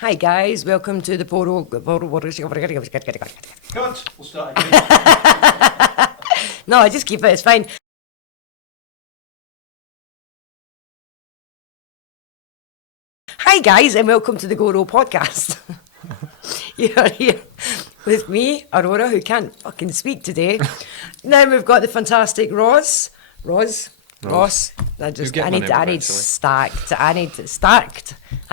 Hi guys, welcome to the Poro. Cut. We'll start again. No, I just keep it, it's fine. Hi guys, and welcome to the GoRo podcast. You're here with me, Aurora, who can't fucking speak today. Now we've got the fantastic Ross. I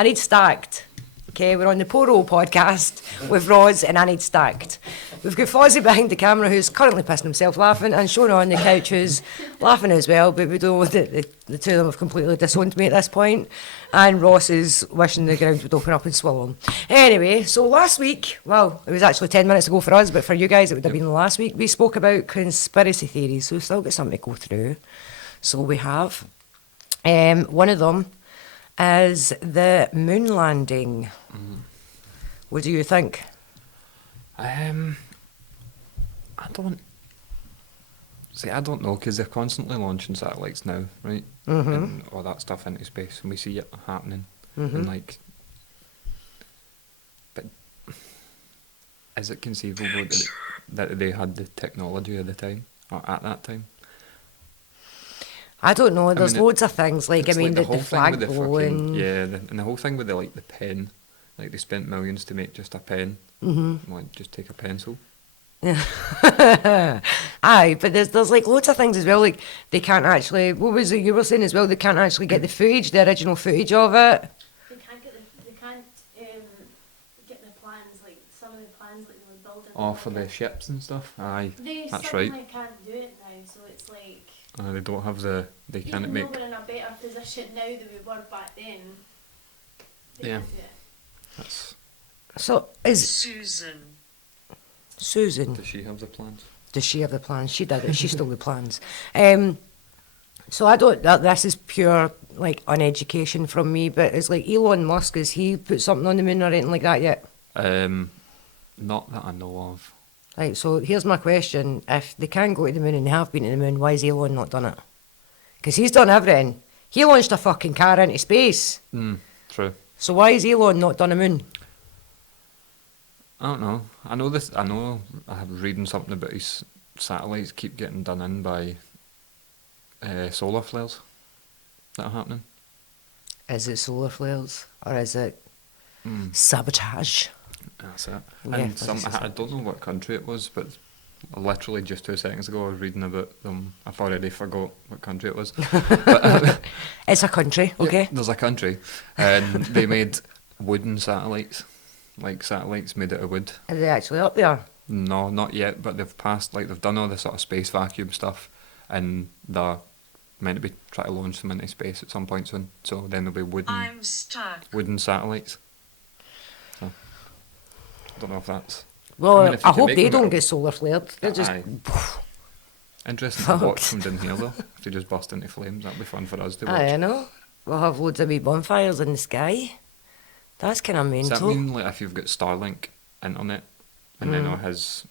need stacked. Okay, we're on the Poro podcast with Roz and I need stacked. We've got Fozzie behind the camera who's currently pissing himself laughing, and Shona on the couch who's laughing as well, but we don't know that the two of them have completely disowned me at this point, and Ross is wishing the ground would open up and swallow him. Anyway, so last week, well, it was actually 10 minutes ago for us, but for you guys it would have been last week, we spoke about conspiracy theories, so we've still got something to go through. So we have, one of them is the moon landing. What do you think? I don't know, because they're constantly launching satellites now, right? And all that stuff into space, and we see it happening. And but is it conceivable that they had the technology at the time, or at that time? I don't know. There's loads of things like the flag blowing. And the whole thing with the pen, like they spent millions to make just a pen. Like just take a pencil. Aye, but there's like loads of things as well. Like they can't actually. What was it you were saying as well? They can't actually get the footage, the original footage of it. They can't get the plans, like some of the plans like they were building. Oh, for the ships and stuff. Aye, that's They right. can't do it now, so it's like. They don't have they can't make. Even though we're in a better position now than we were back then. They Yeah. can't do it. That's. So is Susan? Does she have the plans? Does she have the plans? She did it. She stole the plans. So I don't. This is pure like uneducation from me, but it's like Elon Musk. Has he put something on the moon or anything like that yet? Not that I know of. Right. So here's my question: if they can go to the moon and they have been to the moon, why has Elon not done it? Because he's done everything. He launched a fucking car into space. True. So why has Elon not done a moon? I don't know. I know I have reading something about his satellites keep getting done in by solar flares that are happening. Is it solar flares or is it sabotage? That's it. Yeah, And I don't know what country it was, but literally just 2 seconds ago I was reading about them. I've already forgot what country it was. But, It's a country, okay? Yeah, there's a country, and they made wooden satellites, like satellites made out of wood. Are they actually up there? No, not yet, but they've passed, they've done all the sort of space vacuum stuff, and they're meant to be trying to launch them into space at some point soon, so then there'll be wooden satellites. So, I don't know if that's... Well, if you I can hope make they them don't out get solar flared. They're just... Aye. Interesting to watch from down here though, if they just burst into flames. That'll be fun for us to watch. I know. We'll have loads of wee bonfires in the sky. That's kind of Does that mental. mean like if you've got Starlink internet and then all his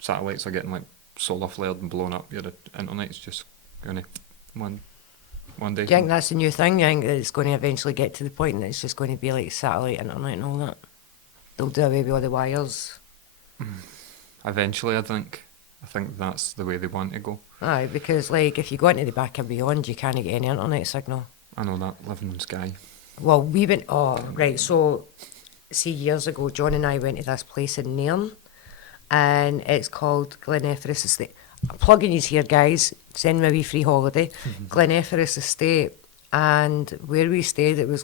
satellites are getting like solar flared and blown up, your internet's just going to one day? Do you think that's the new thing? You think that it's going to eventually get to the point that it's just going to be like satellite internet and all that? They'll do away with all the wires. Eventually, I think that's the way they want to go. Aye, because like if you go into the back and beyond, you can't get any internet signal. I know that, living in Skye. Well, we went... Oh, right, so... See, years ago, John and I went to this place in Nairn, and it's called Glenefferis Estate. I'm plugging you here, guys. Send me a wee free holiday. Glenefferis Estate. And where we stayed, it was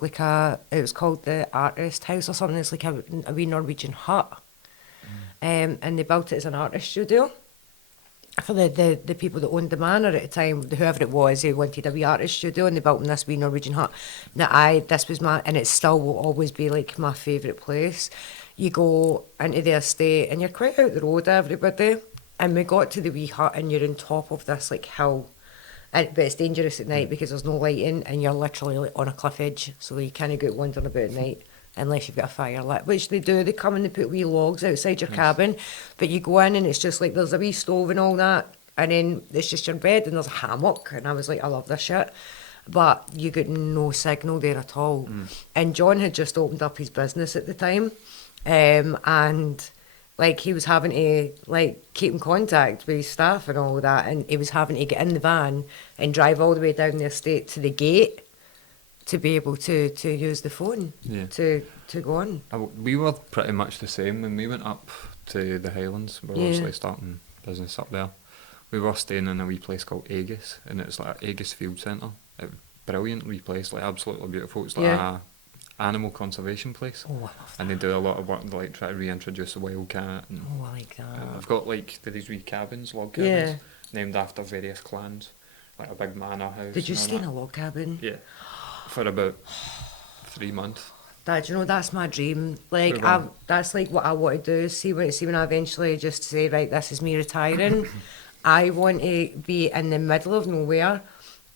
called the Artist House or something. It's like a wee Norwegian hut. And they built it as an artist studio. For the people that owned the manor at the time, whoever it was, they wanted a wee artist studio and they built in this wee Norwegian hut. Now this was and it still will always be like my favourite place. You go into the estate and you're quite out the road, everybody. And we got to the wee hut and you're on top of this like hill. But it's dangerous at night because there's no lighting and you're literally like on a cliff edge. So you can't go wandering about at night unless you've got a fire lit, which they do. They come and they put wee logs outside your cabin, but you go in and it's just like there's a wee stove and all that, and then it's just your bed and there's a hammock, and I was like, I love this shit. but you got no signal there at all. And John had just opened up his business at the time, and like he was having to like keep in contact with his staff and all that, and he was having to get in the van and drive all the way down the estate to the gate to be able to use the phone to go on. We were pretty much the same when we went up to the Highlands. We were obviously starting business up there. We were staying in a wee place called Aegis, and it's like Aegis Field Centre. It was brilliant wee place, like absolutely beautiful. It's like a animal conservation place. Oh, I love that. And they do a lot of work to like try to reintroduce the wildcat. And I like that. I've got like these wee cabins, log cabins, named after various clans, like a big manor house. Did you stay in a log cabin? Yeah, for about 3 months. That, you know, that's my dream. Like, Where that's like what I want to do. See when I eventually just say, right, this is me retiring. I want to be in the middle of nowhere,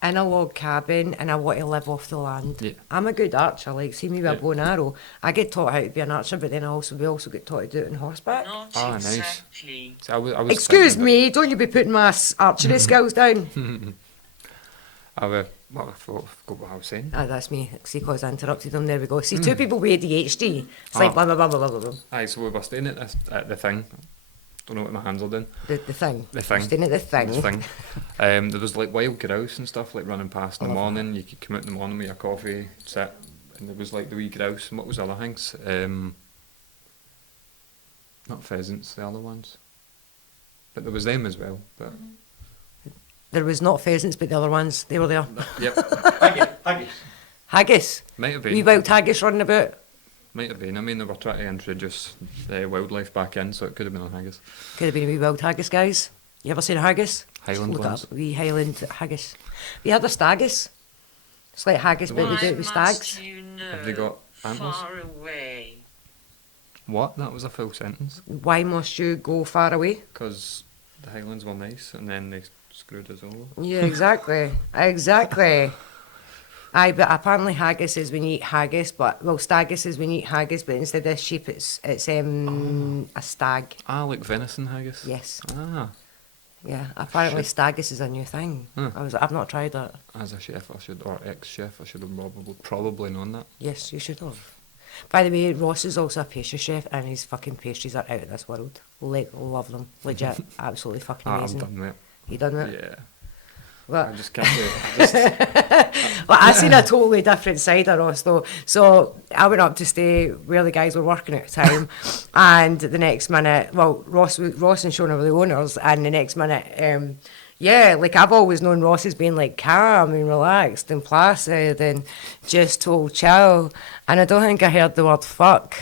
in a log cabin, and I want to live off the land. Yeah. I'm a good archer. Like, see me with a bow and arrow. I get taught how to be an archer, but then we also get taught to do it on horseback. Nice. See, I was Excuse me, don't you be putting my archery skills down. I forgot what I was saying. That's me. See, because I interrupted them. There we go. See, two people with ADHD. It's like blah, blah, blah, blah, blah, blah. Aye, so we were staying at the thing. Don't know what my hands are doing. The thing. The thing. Staying at the thing. The thing. There was like wild grouse and stuff like running past in the morning. You could come out in the morning with your coffee, sit, and there was like the wee grouse. And what was the other things? Not pheasants, the other ones. But there was them as well. But There was not pheasants, but the other ones, they were there. yep, Haggis. Haggis. might have Wee been. wild haggis running about. Might have been. I mean, they were trying to introduce wildlife back in, so it could have been a haggis. Could have been a wee wild haggis, guys. You ever seen a haggis? Highland Look it ones. up. Wee Highland haggis. Have you heard of staggis? It's like haggis, but they do it with stags. Have they got antlers? Far away. What? That was a full sentence. Why must you go far away? Because the Highlands were nice, and then they screwed us over. Yeah, exactly. Exactly. Aye, but apparently haggis is when you eat haggis, staggis is when you eat haggis, but instead of sheep, it's a stag. Ah, like venison haggis? Yes. Ah, Yeah, apparently staggis is a new thing. Huh. I've not tried that. as a chef, or ex-chef, I should have probably known that. Yes, you should have. By the way, Ross is also a pastry chef, and his fucking pastries are out of this world. Like, love them. Legit. Absolutely fucking I'm amazing. done with it. You done it? Yeah. Well, I just can't do it. well, I seen a totally different side of Ross though. So I went up to stay where the guys were working at the time, and the next minute, Ross and Shona were the owners, and the next minute, like I've always known Ross as being like calm and relaxed and placid and just total chill, and I don't think I heard the word fuck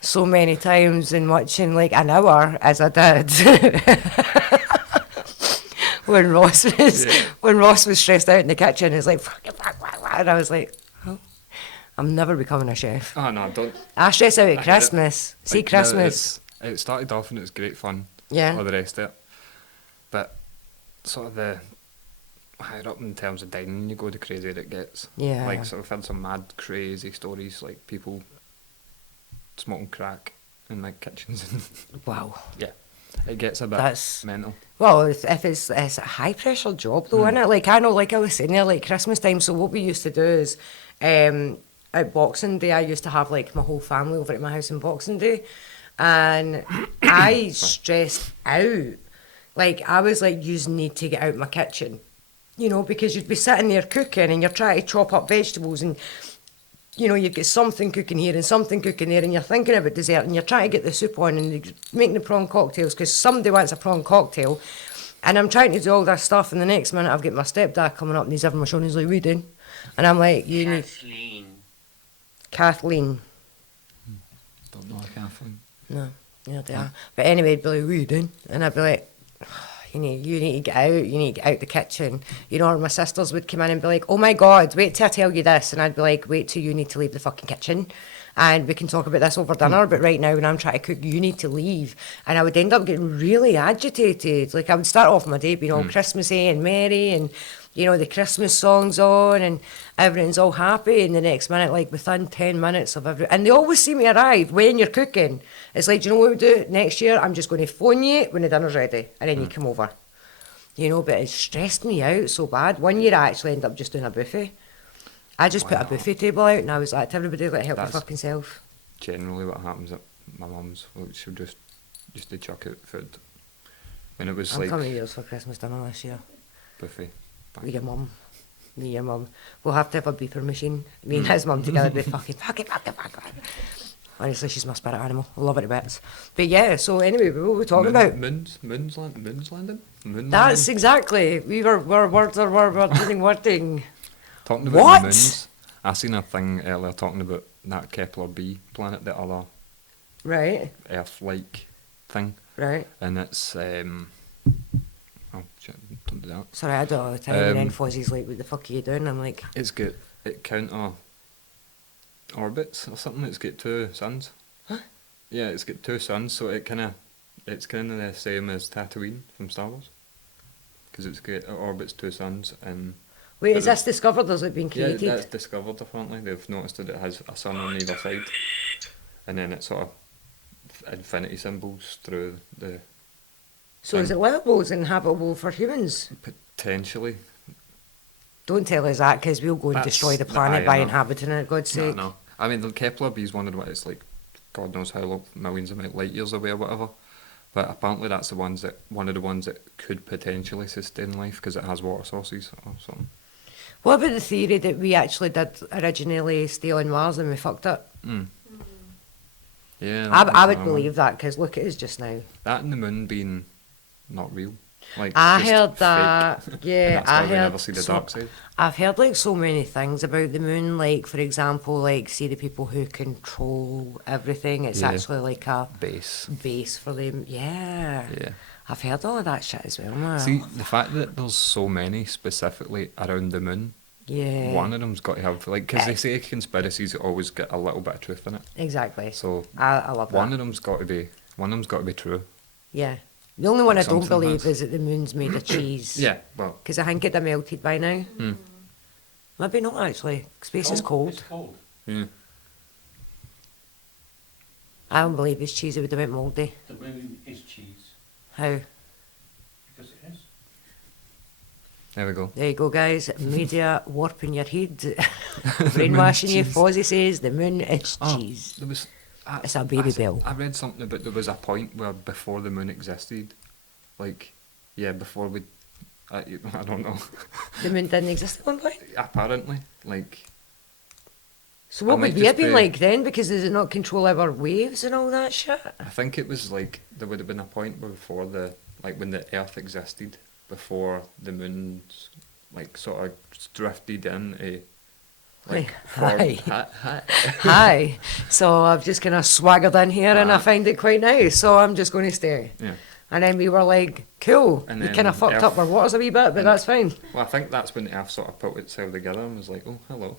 so many times in much in like an hour as I did. When Ross was stressed out in the kitchen, it's like fucking fuck, and I was like, oh, I'm never becoming a chef. Oh no, don't. I stress out at get it. Christmas. See, Like, no, Christmas. it started off and it was great fun. Yeah. All the rest of it. But sort of the higher up in terms of dining you go, the crazier it gets. Yeah. Like, sort of had some mad, crazy stories, like people smoking crack in like kitchens. Wow. Yeah. It gets a bit That's- mental. Well, if it's a high pressure job though, isn't it? Like I know, like I was saying there, like Christmas time. So what we used to do is, at Boxing Day, I used to have like my whole family over at my house on Boxing Day, and I stressed out. Like I was like, you need to get out my kitchen, you know, because you'd be sitting there cooking and you're trying to chop up vegetables and. You know, you've got something cooking here and something cooking there, and you're thinking about dessert, and you're trying to get the soup on, and you're making the prawn cocktails because somebody wants a prawn cocktail, and I'm trying to do all this stuff, and the next minute I've got my stepdad coming up, and he's having my show, and he's like, "What are you doing?" And I'm like, "You need Kathleen." Don't know, Kathleen. No, yeah, they are. But anyway, he'd be like, "What are you doing?" And I'd be like, you need to get out, you need to get out the kitchen. You know, or my sisters would come in and be like, "Oh my God, wait till I tell you this." And I'd be like, "Wait till you need to leave the fucking kitchen. And we can talk about this over dinner, but right now when I'm trying to cook, you need to leave." And I would end up getting really agitated. Like I would start off my day being all Christmassy and merry and, you know, the Christmas songs on and everything's all happy, and the next minute, like within 10 minutes of and they always see me arrive when you're cooking. It's like, do you know what we do? Next year, I'm just going to phone you when the dinner's ready, and then you come over. You know, but it stressed me out so bad. One year I actually ended up just doing a buffet. I just put a buffet table out and I was like, to everybody, like, help your fucking self. Generally what happens at my mum's, like, she'll just used to chuck out food. And it was I'm like... coming to yours for Christmas dinner this year. Buffet. With your mum. Me and your mum. We'll have to have a beeper machine. Me and his mum together be fucking. Honestly, she's my spirit animal. I love her to bits. But yeah, so anyway, what were we talking about? Moon's landing? That's exactly. We're wording. Talking about What? moons. I seen a thing earlier talking about that Kepler B planet, the other Right, Earth-like thing. right. And it's oh shit, don't do that. Sorry, I do it all the time. And then Fozzie's like, what the fuck are you doing? I'm like, It's got counter orbits or something. It's got 2 suns. Huh? Yeah, it's got 2 suns, so it's kind of the same as Tatooine from Star Wars, because it orbits 2 suns. And wait, is this discovered or has it been created? yeah, that's discovered apparently. They've noticed that it has a sun on either side, and then it sort of infinity symbols through the... So is it livable? Is it inhabitable for humans? Potentially. Don't tell us that, because we'll go and destroy the planet by inhabiting it, God's sake. No. I mean, the Kepler B is one of the... It's like, God knows how long, millions of light years away or whatever. But apparently that's one of the ones that could potentially sustain life, because it has water sources or something. What about the theory that we actually did originally stay on Mars and we fucked it? Yeah. I would believe that, because look at us just now. That and the moon being not real. Like, I just heard fake. that. Yeah, That's why we never see the dark side. I've heard like so many things about the moon. Like, for example, like, see the people who control everything. It's Yeah. actually like a Base. for them. Yeah. Yeah. I've heard all of that shit as well. Man. See, the fact that there's so many specifically around the moon, yeah. one of them's got to have, like, because they say conspiracies always get a little bit of truth in it. Exactly. So I love that. one of them's got to be true. Yeah. The only one I Like don't something believe has. is that the moon's made of cheese. Yeah, well, Because I think it'd have melted by now. Maybe not actually. Space is cold. It's cold. yeah. I don't believe it's cheese. It would have been mouldy. The moon is cheese. How? Because it is. There we go. There you go, guys. Media warping your head. Brainwashing you. cheese. Fozzie says the moon is Oh, cheese. there was. It's a baby bell. I read something about there was a point where before the moon existed, like, yeah, before we, I don't know. The moon didn't exist at one point? Apparently, like, So what I would might we have just been be- like then? Because does it not control our waves and all that shit? I think it was like there would have been a point where before when the Earth existed, before the moon's like sort of drifted into like Hi. Hi. Hi. So I've just kind of swaggered in here and I find it quite nice. So I'm just going to stay. Yeah. And then we were like, cool. And We then kind of fucked up Earth- our waters a wee bit, but that's fine. Well, I think that's when the Earth sort of put itself together and was like, oh, hello.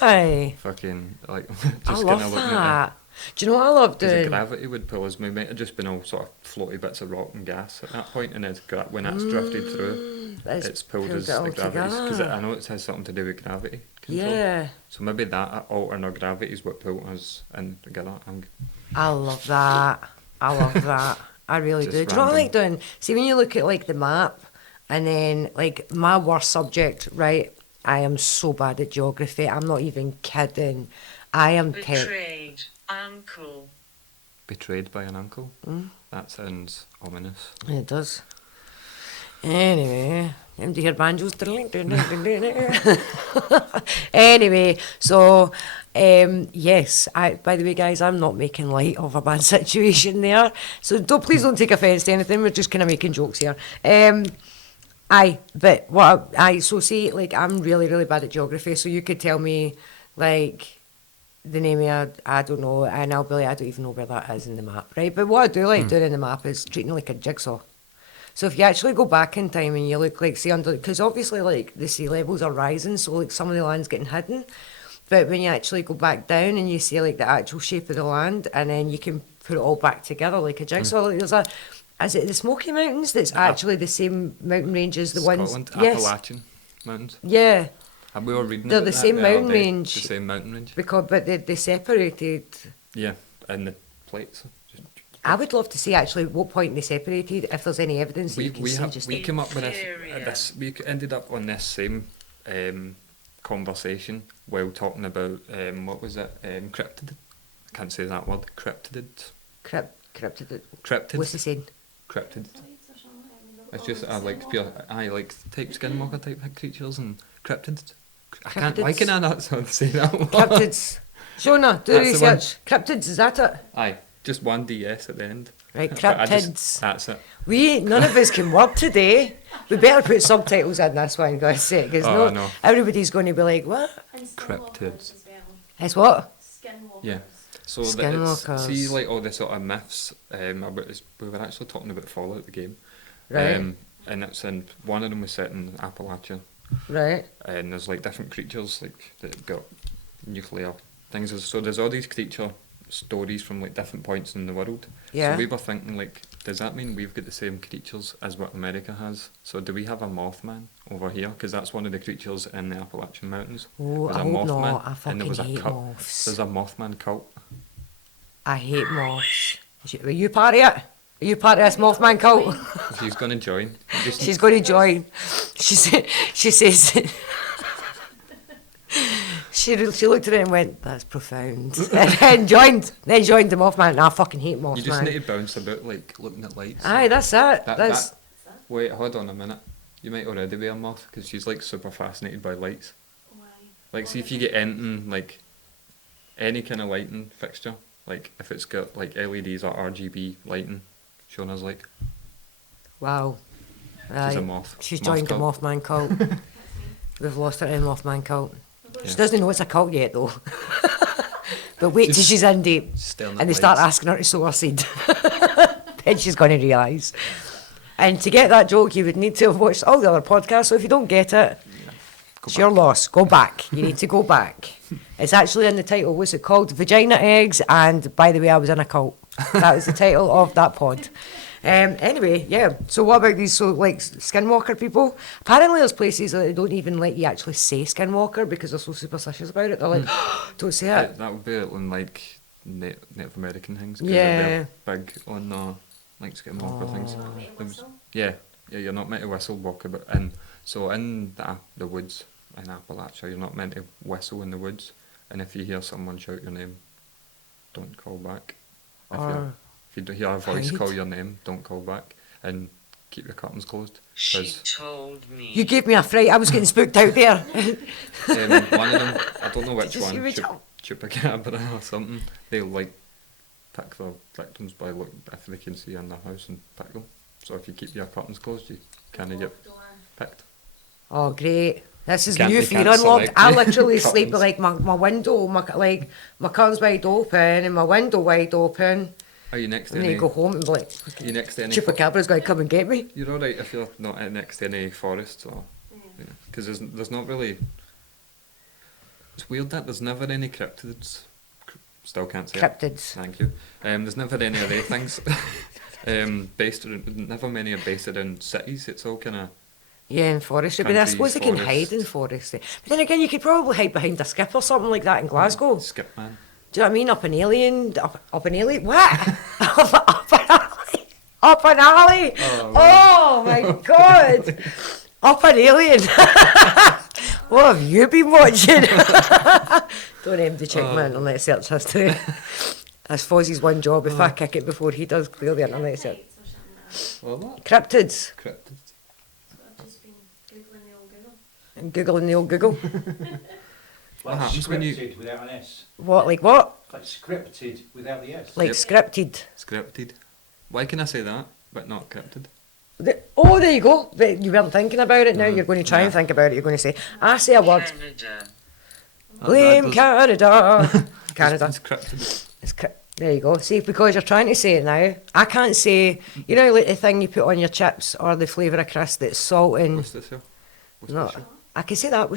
Aye. Fucking like I just love kind of looking that. Do you know what I love Because the doing? gravity would pull us. We might have just been all sort of floaty bits of rock and gas at that point, and then when that's drifted through, It's it's pulled pulled us it all the gravity. Because together. I know it has something to do with gravity control. Yeah. So maybe that alternate gravity is what pulled us in together. I love that. I love that. I really Just do. Do you know what I random. like doing? See, when you look at like the map, and then like my worst subject, right? I am so bad at geography. I'm not even kidding. I am Betrayed uncle. Betrayed by an uncle. Mm. That sounds ominous. It does. Anyway, empty hear banjos. Anyway, so yes. By the way, guys, I'm not making light of a bad situation there. So please don't take offence to anything. We're just kind of making jokes here. But so see, like I'm really, really bad at geography. So you could tell me, like, the name of I don't know, and I'll be like, I don't even know where that is in the map, right? But what I do like doing in the map is treating it like a jigsaw. So if you actually go back in time and you look like, see, because obviously like the sea levels are rising, so like some of the land's getting hidden. But when you actually go back down and you see like the actual shape of the land, and then you can put it all back together like a jigsaw. Like is it the Smoky Mountains that's actually the same mountain range as the Scotland, ones? Yes. Appalachian Mountains. Yeah. We were reading They're about the that same the other mountain day. range. The same mountain range. But they separated. Yeah, and the plates. I would love to see actually what point they separated, if there's any evidence that We you can we see. have Just we came up with Inferior. this. We ended up on this same conversation while talking about what was it? Cryptid. I can't say that word. Cryptids. Cryptid. Cryptids. What's he saying? Cryptids. It's just I like I like type skinwalker type creatures and cryptids. I can't. Why Cryptids. can I not say that word? Cryptids. Shona, do That's the one. research. Cryptids, is that it? Aye, just one DS at the end. Right, But I just- cryptids. That's it. None of us can work today. We better put subtitles in this one, God's sake, because Oh, I know. everybody's going to be like, what? And Cryptids. skinwalkers as well. It's what? Skinwalkers. Yeah. So Skinwalkers. see, like all the sort of myths. About this, we were actually talking about Fallout the game, Right. and it's in one of them was set in Appalachia, Right. and there's like different creatures like that got nuclear things. So there's all these creature stories from like different points in the world. Yeah. So we were thinking like, does that mean we've got the same creatures as what America has? So do we have a Mothman over here? Because that's one of the creatures in the Appalachian Mountains. Oh, There's I a hope Mothman, not. I and fucking there was a hate cult. moths. There's a Mothman cult. I hate moths. Are you part of it? Are you part of this Mothman cult? She's gonna join. Just- She's going to join. She says... She looked at it and went, that's profound. And then joined the Mothman. Nah, I fucking hate Mothman. You just need to bounce about, like looking at lights. Aye, that's it. That's... Wait, hold on a minute. You might already be a moth because she's like super fascinated by lights. Why? Like, see if you get anything like any kind of lighting fixture, like if it's got like LEDs or RGB lighting, Shona's like, Wow. she's Right. a moth. She's Moth joined the cult. Mothman cult. We've lost her in Mothman cult. Yeah. She doesn't know it's a cult yet, though. But wait till Just she's in deep staring at and they start lights. asking her to sow her seed. Then she's going to realise. And to get that joke, you would need to have watched all the other podcasts. So if you don't get it, it's your loss. Go back. You need to go back. It's actually in the title. What's it called? Vagina Eggs. And by the way, I was in a cult. That was the title of that pod. Anyway, yeah. So what about these skinwalker people? Apparently there's places that they don't even let you actually say skinwalker because they're so superstitious about it. They're like, don't say it. That would be on like Native American things. 'Cause Yeah. they're big on like skinwalker things. Not meant to There was- whistle. Yeah, you're not meant to whistle walk about. And so in the woods in Appalachia, you're not meant to whistle in the woods. And if you hear someone shout your name, don't call back. Or If you do hear a voice hide. call your name, don't call back. And keep your curtains closed. She 'Cause, told me. you gave me a fright. I was getting spooked out there. one of them, I don't know which Did you see one, which one? Chupacabra or something, they'll like pick their victims by look if they can see in their house and pick them. So if you keep your curtains closed, you kind of get Locked door. picked. Oh, great. This is Can't- new they for you can't unlocked. select I the literally sleep with curtains. like my window, my curtains wide open and my window wide open. Are you next to And then any? you go home and be like, Are you next to any? Chupacabra's going to come and get me. You're alright if you're not next to any forests or, Yeah. because there's not really. It's weird that there's never any cryptids. Still can't say it. Cryptids. Thank you. There's never any of those things. Based around, never many are based around cities. It's all kind of. Yeah, in forestry. But I Countries, suppose they can hide in forestry. But then again, you could probably hide behind a skip or something like that in Glasgow. Skip man. Do you know what I mean? Up an alien. What? up an alley. Up an alley. Oh my God. Up an alien. What have you been watching? Don't aim to check my internet search history. That's Fozzie's one job. If I kick it before he does, clear the internet search. Cryptids or something like that. Well, what? Cryptids. Cryptids. So I've just been Googling the old Google. And Googling the old Google. What happens when you- Scripted without an S. What, like what? Like scripted without the S. Like Yep. scripted. Scripted. Why can I say that, but not cryptid? Oh, there you go. But you weren't thinking about it. Now you're going to try and Yeah. think about it. You're going to say, I say a word. Canada. Blame Canada. Canada. It's cryptid. There you go. See, because you're trying to say it now, I can't say, you know, like the thing you put on your chips or the flavour of crust that's salt and. Worcestershire. No, Worcestershire. I can say that.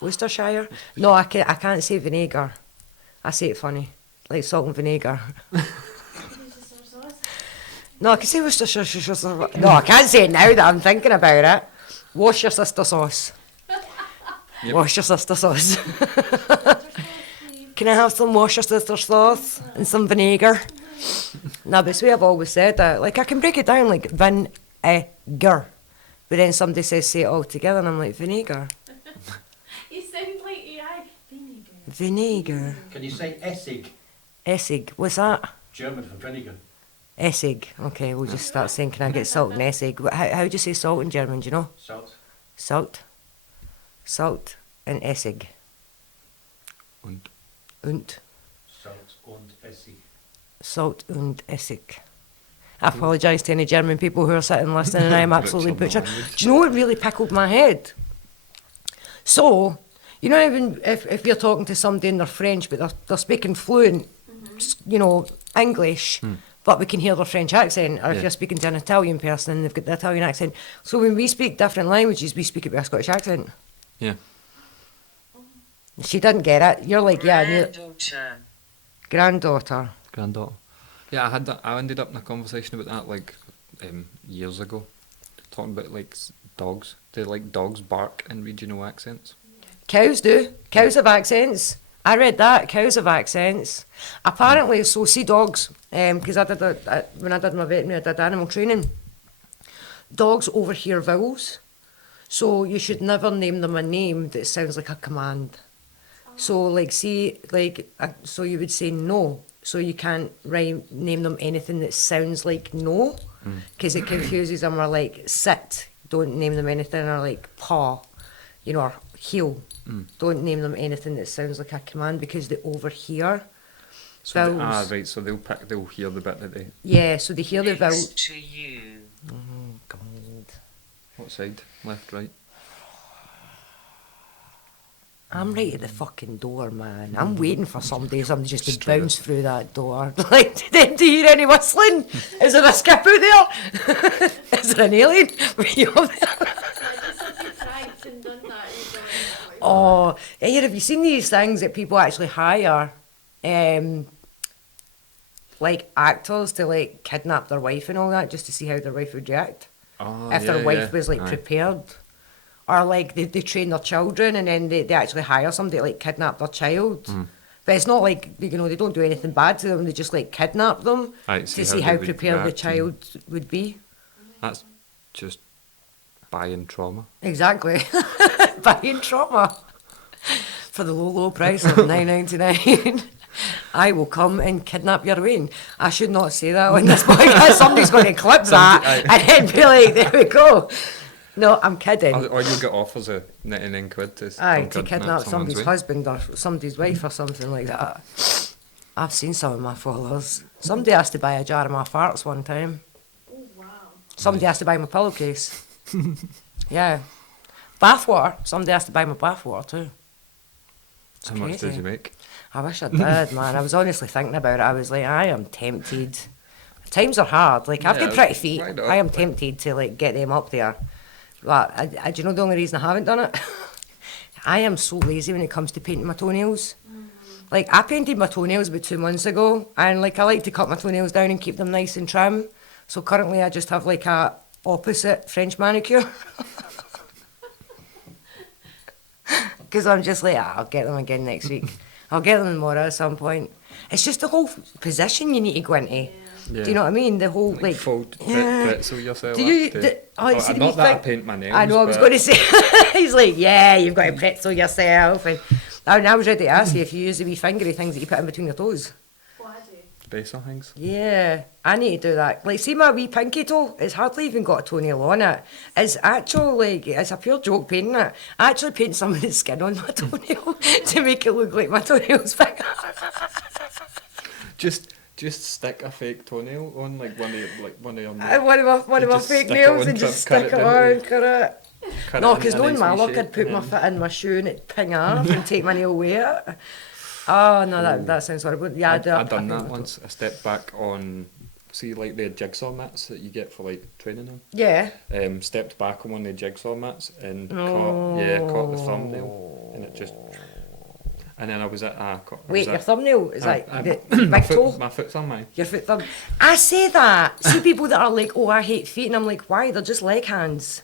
Worcestershire. No, I can't say vinegar. I say it funny, like salt and vinegar. Worcestershire sauce. No, I can say Worcestershire. No, I can't say it now that I'm thinking about it. Wash your sister sauce. Yep. Wash your sister sauce. Can I have some wash your sister sauce and some vinegar? No, but it's the way I've always said that. Like, I can break it down like vinegar. But then somebody says say it all together and I'm like, vinegar. You sound like you are vinegar. Vinegar. Can you say Essig? Essig. What's that? German for vinegar. Essig. Okay, we'll just start saying, can I get salt and Essig? How do you say salt in German, do you know? Salt. Salt. Salt and Essig. Und Und. Salt und Essig. Salt und Essig. I apologise to any German people who are sitting listening and I'm absolutely butchered. Do you know what really pickled my head? So, you know, even if you're talking to somebody and they're French but they're speaking fluent, you know, English, but we can hear their French accent, or if you're speaking to an Italian person and they've got the Italian accent. So when we speak different languages, we speak it with a Scottish accent. yeah. She didn't get it. You're like, yeah, I knew it. Granddaughter. Granddaughter. Yeah, I ended up in a conversation about that like years ago, talking about like dogs. Do like dogs bark in regional accents? Cows do. Cows have accents. I read that. Cows have accents. Apparently, so see dogs, because when I did my veterinary, I did animal training. Dogs overhear vowels, so you should never name them a name that sounds like a command. So like see, like so you would say no. So you can't name them anything that sounds like no, because it confuses them. Or like sit, don't name them anything. Or like paw, you know, or heel. Don't name them anything that sounds like a command because they overhear So vowels. right. So they'll hear the bit that they. Yeah, so they hear the vowel. Next to you. Oh God. What side? Left, right. I'm right at the fucking door, man. I'm waiting for somebody just to bounce through that door. Like, do you hear any whistling? Is there a skip out there? Is there an alien? Were you up there? Oh, here, have you seen these things that people actually hire, like actors to like kidnap their wife and all that, just to see how their wife would react? Oh, If their wife was like prepared. Or like they train their children and then they actually hire somebody to like kidnap their child. But it's not like, you know, they don't do anything bad to them, they just like kidnap them to see how they would prepared the react child would be. That's just buying trauma. Exactly. Buying trauma. For the low price of $9.99. I will come and kidnap your Wayne. I should not say that on this podcast. Somebody's going to clip that and then be like, there we go. No, I'm kidding. Or you'll get offers of 99 quid to kidnap somebody's husband or somebody's wife or something like that. I've seen some of my followers. Somebody asked to buy a jar of my farts one time. Oh, wow. Somebody asked to buy my pillowcase. Yeah. Bathwater. Somebody asked to buy my bathwater too. It's How much did crazy. you make? I wish I did, man. I was honestly thinking about it. I was like, I am tempted. Times are hard. Like, I've got Yeah, pretty feet. why not? I am tempted to, like, get them up there. But do you know the only reason I haven't done it? I am so lazy when it comes to painting my toenails. Like, I painted my toenails about 2 months ago, and, like, I like to cut my toenails down and keep them nice and trim. So currently I just have, like, a opposite French manicure. Because I'm just like, I'll get them again next week. I'll get them tomorrow at some point. It's just the whole position you need to go into. Yeah. Do you know what I mean? The whole, like... Fold pretzel yourself Do you... up to- it's the wee not that I thing- paint my nails. I know, I was but- going to say... He's like, yeah, you've got to pretzel yourself. And I was ready to ask you if you use the wee fingery things that you put in between your toes. What I do? Basil things. Yeah, I need to do that. Like, see my wee pinky toe? It's hardly even got a toenail on it. It's actual, like, it's a pure joke painting it. I actually paint some of the skin on my toenail to make it look like my toenail's big. Just stick a fake toenail on like one of your One of my just fake stick it nails on and to just cut stick it it down on, to- cut it. cut No, it because into a knowing nice my wee luck, shape I'd put and my then- foot in my shoe and it'd ping off and take my nail away. Oh, no, that sounds horrible. Yeah, I do. I done that once. I stepped back on, see like the jigsaw mats that you get for like training on. Yeah. Stepped back on one of the jigsaw mats and caught the thumbnail and it just. And then I was at Wait, your thumbnail? Is that the my big toe? foot, my foot's on mine. Your foot thumb. I say that. See people that are like, oh, I hate feet, and I'm like, why? They're just leg hands.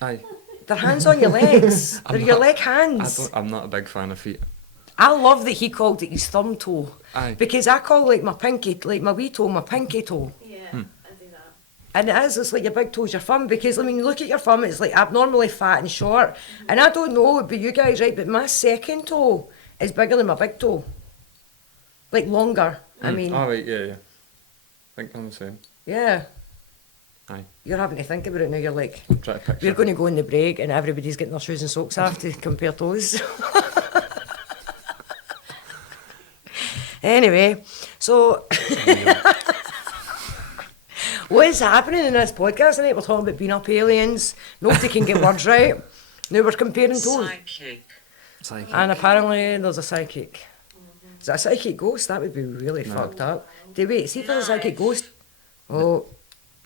Aye. They're hands on your legs. They're your leg hands. I'm not a big fan of feet. I love that he called it his thumb toe. Aye. Because I call like my pinky, like my wee toe, my pinky toe. Yeah, I do that. And it is, it's like your big toe's your thumb, because I mean, you look at your thumb, it's like abnormally fat and short. And I don't know about you guys, right, but my second toe is bigger than my big toe. Like longer, I mean. Oh, right, yeah. I think I'm the same. Yeah. Aye. You're having to think about it now, you're like, Try to picture. we're going to go in the break and everybody's getting their shoes and socks off to compare toes. Anyway, so what is happening in this podcast tonight? We're talking about being up aliens. Nobody can get words right. Now we're comparing toes. Psychic. And apparently there's a psychic. Is that a psychic ghost? That would be really fucked up. Wait, see if there's a psychic ghost. Oh,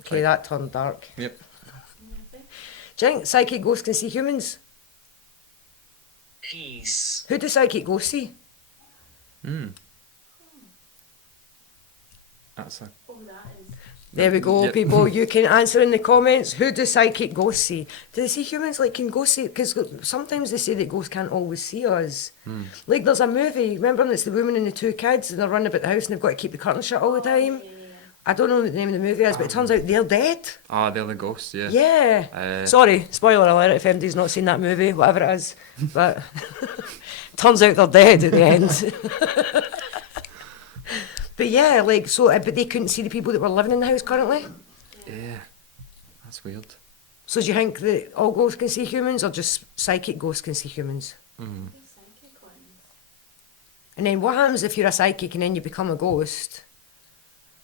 okay, that turned dark. Yep. Do you think psychic ghosts can see humans? Peace. Who do psychic ghosts see? That's a... Oh, that is. There we go, Yep. people. You can answer in the comments. Who do psychic ghosts see? Do they see humans? Like, can ghosts see? Because sometimes they say that ghosts can't always see us. Like, there's a movie, remember, and it's the woman and the two kids, and they're running about the house and they've got to keep the curtains shut all the time. I don't know what the name of the movie is, but it turns out they're dead. Ah, they're the ghosts, yeah. Yeah. Sorry, spoiler alert if anybody's not seen that movie, whatever it is. But turns out they're dead at the end. But yeah, like, so, but they couldn't see the people that were living in the house currently. Yeah. That's weird. So do you think that all ghosts can see humans, or just psychic ghosts can see humans? These psychic ones. And then what happens if you're a psychic and then you become a ghost?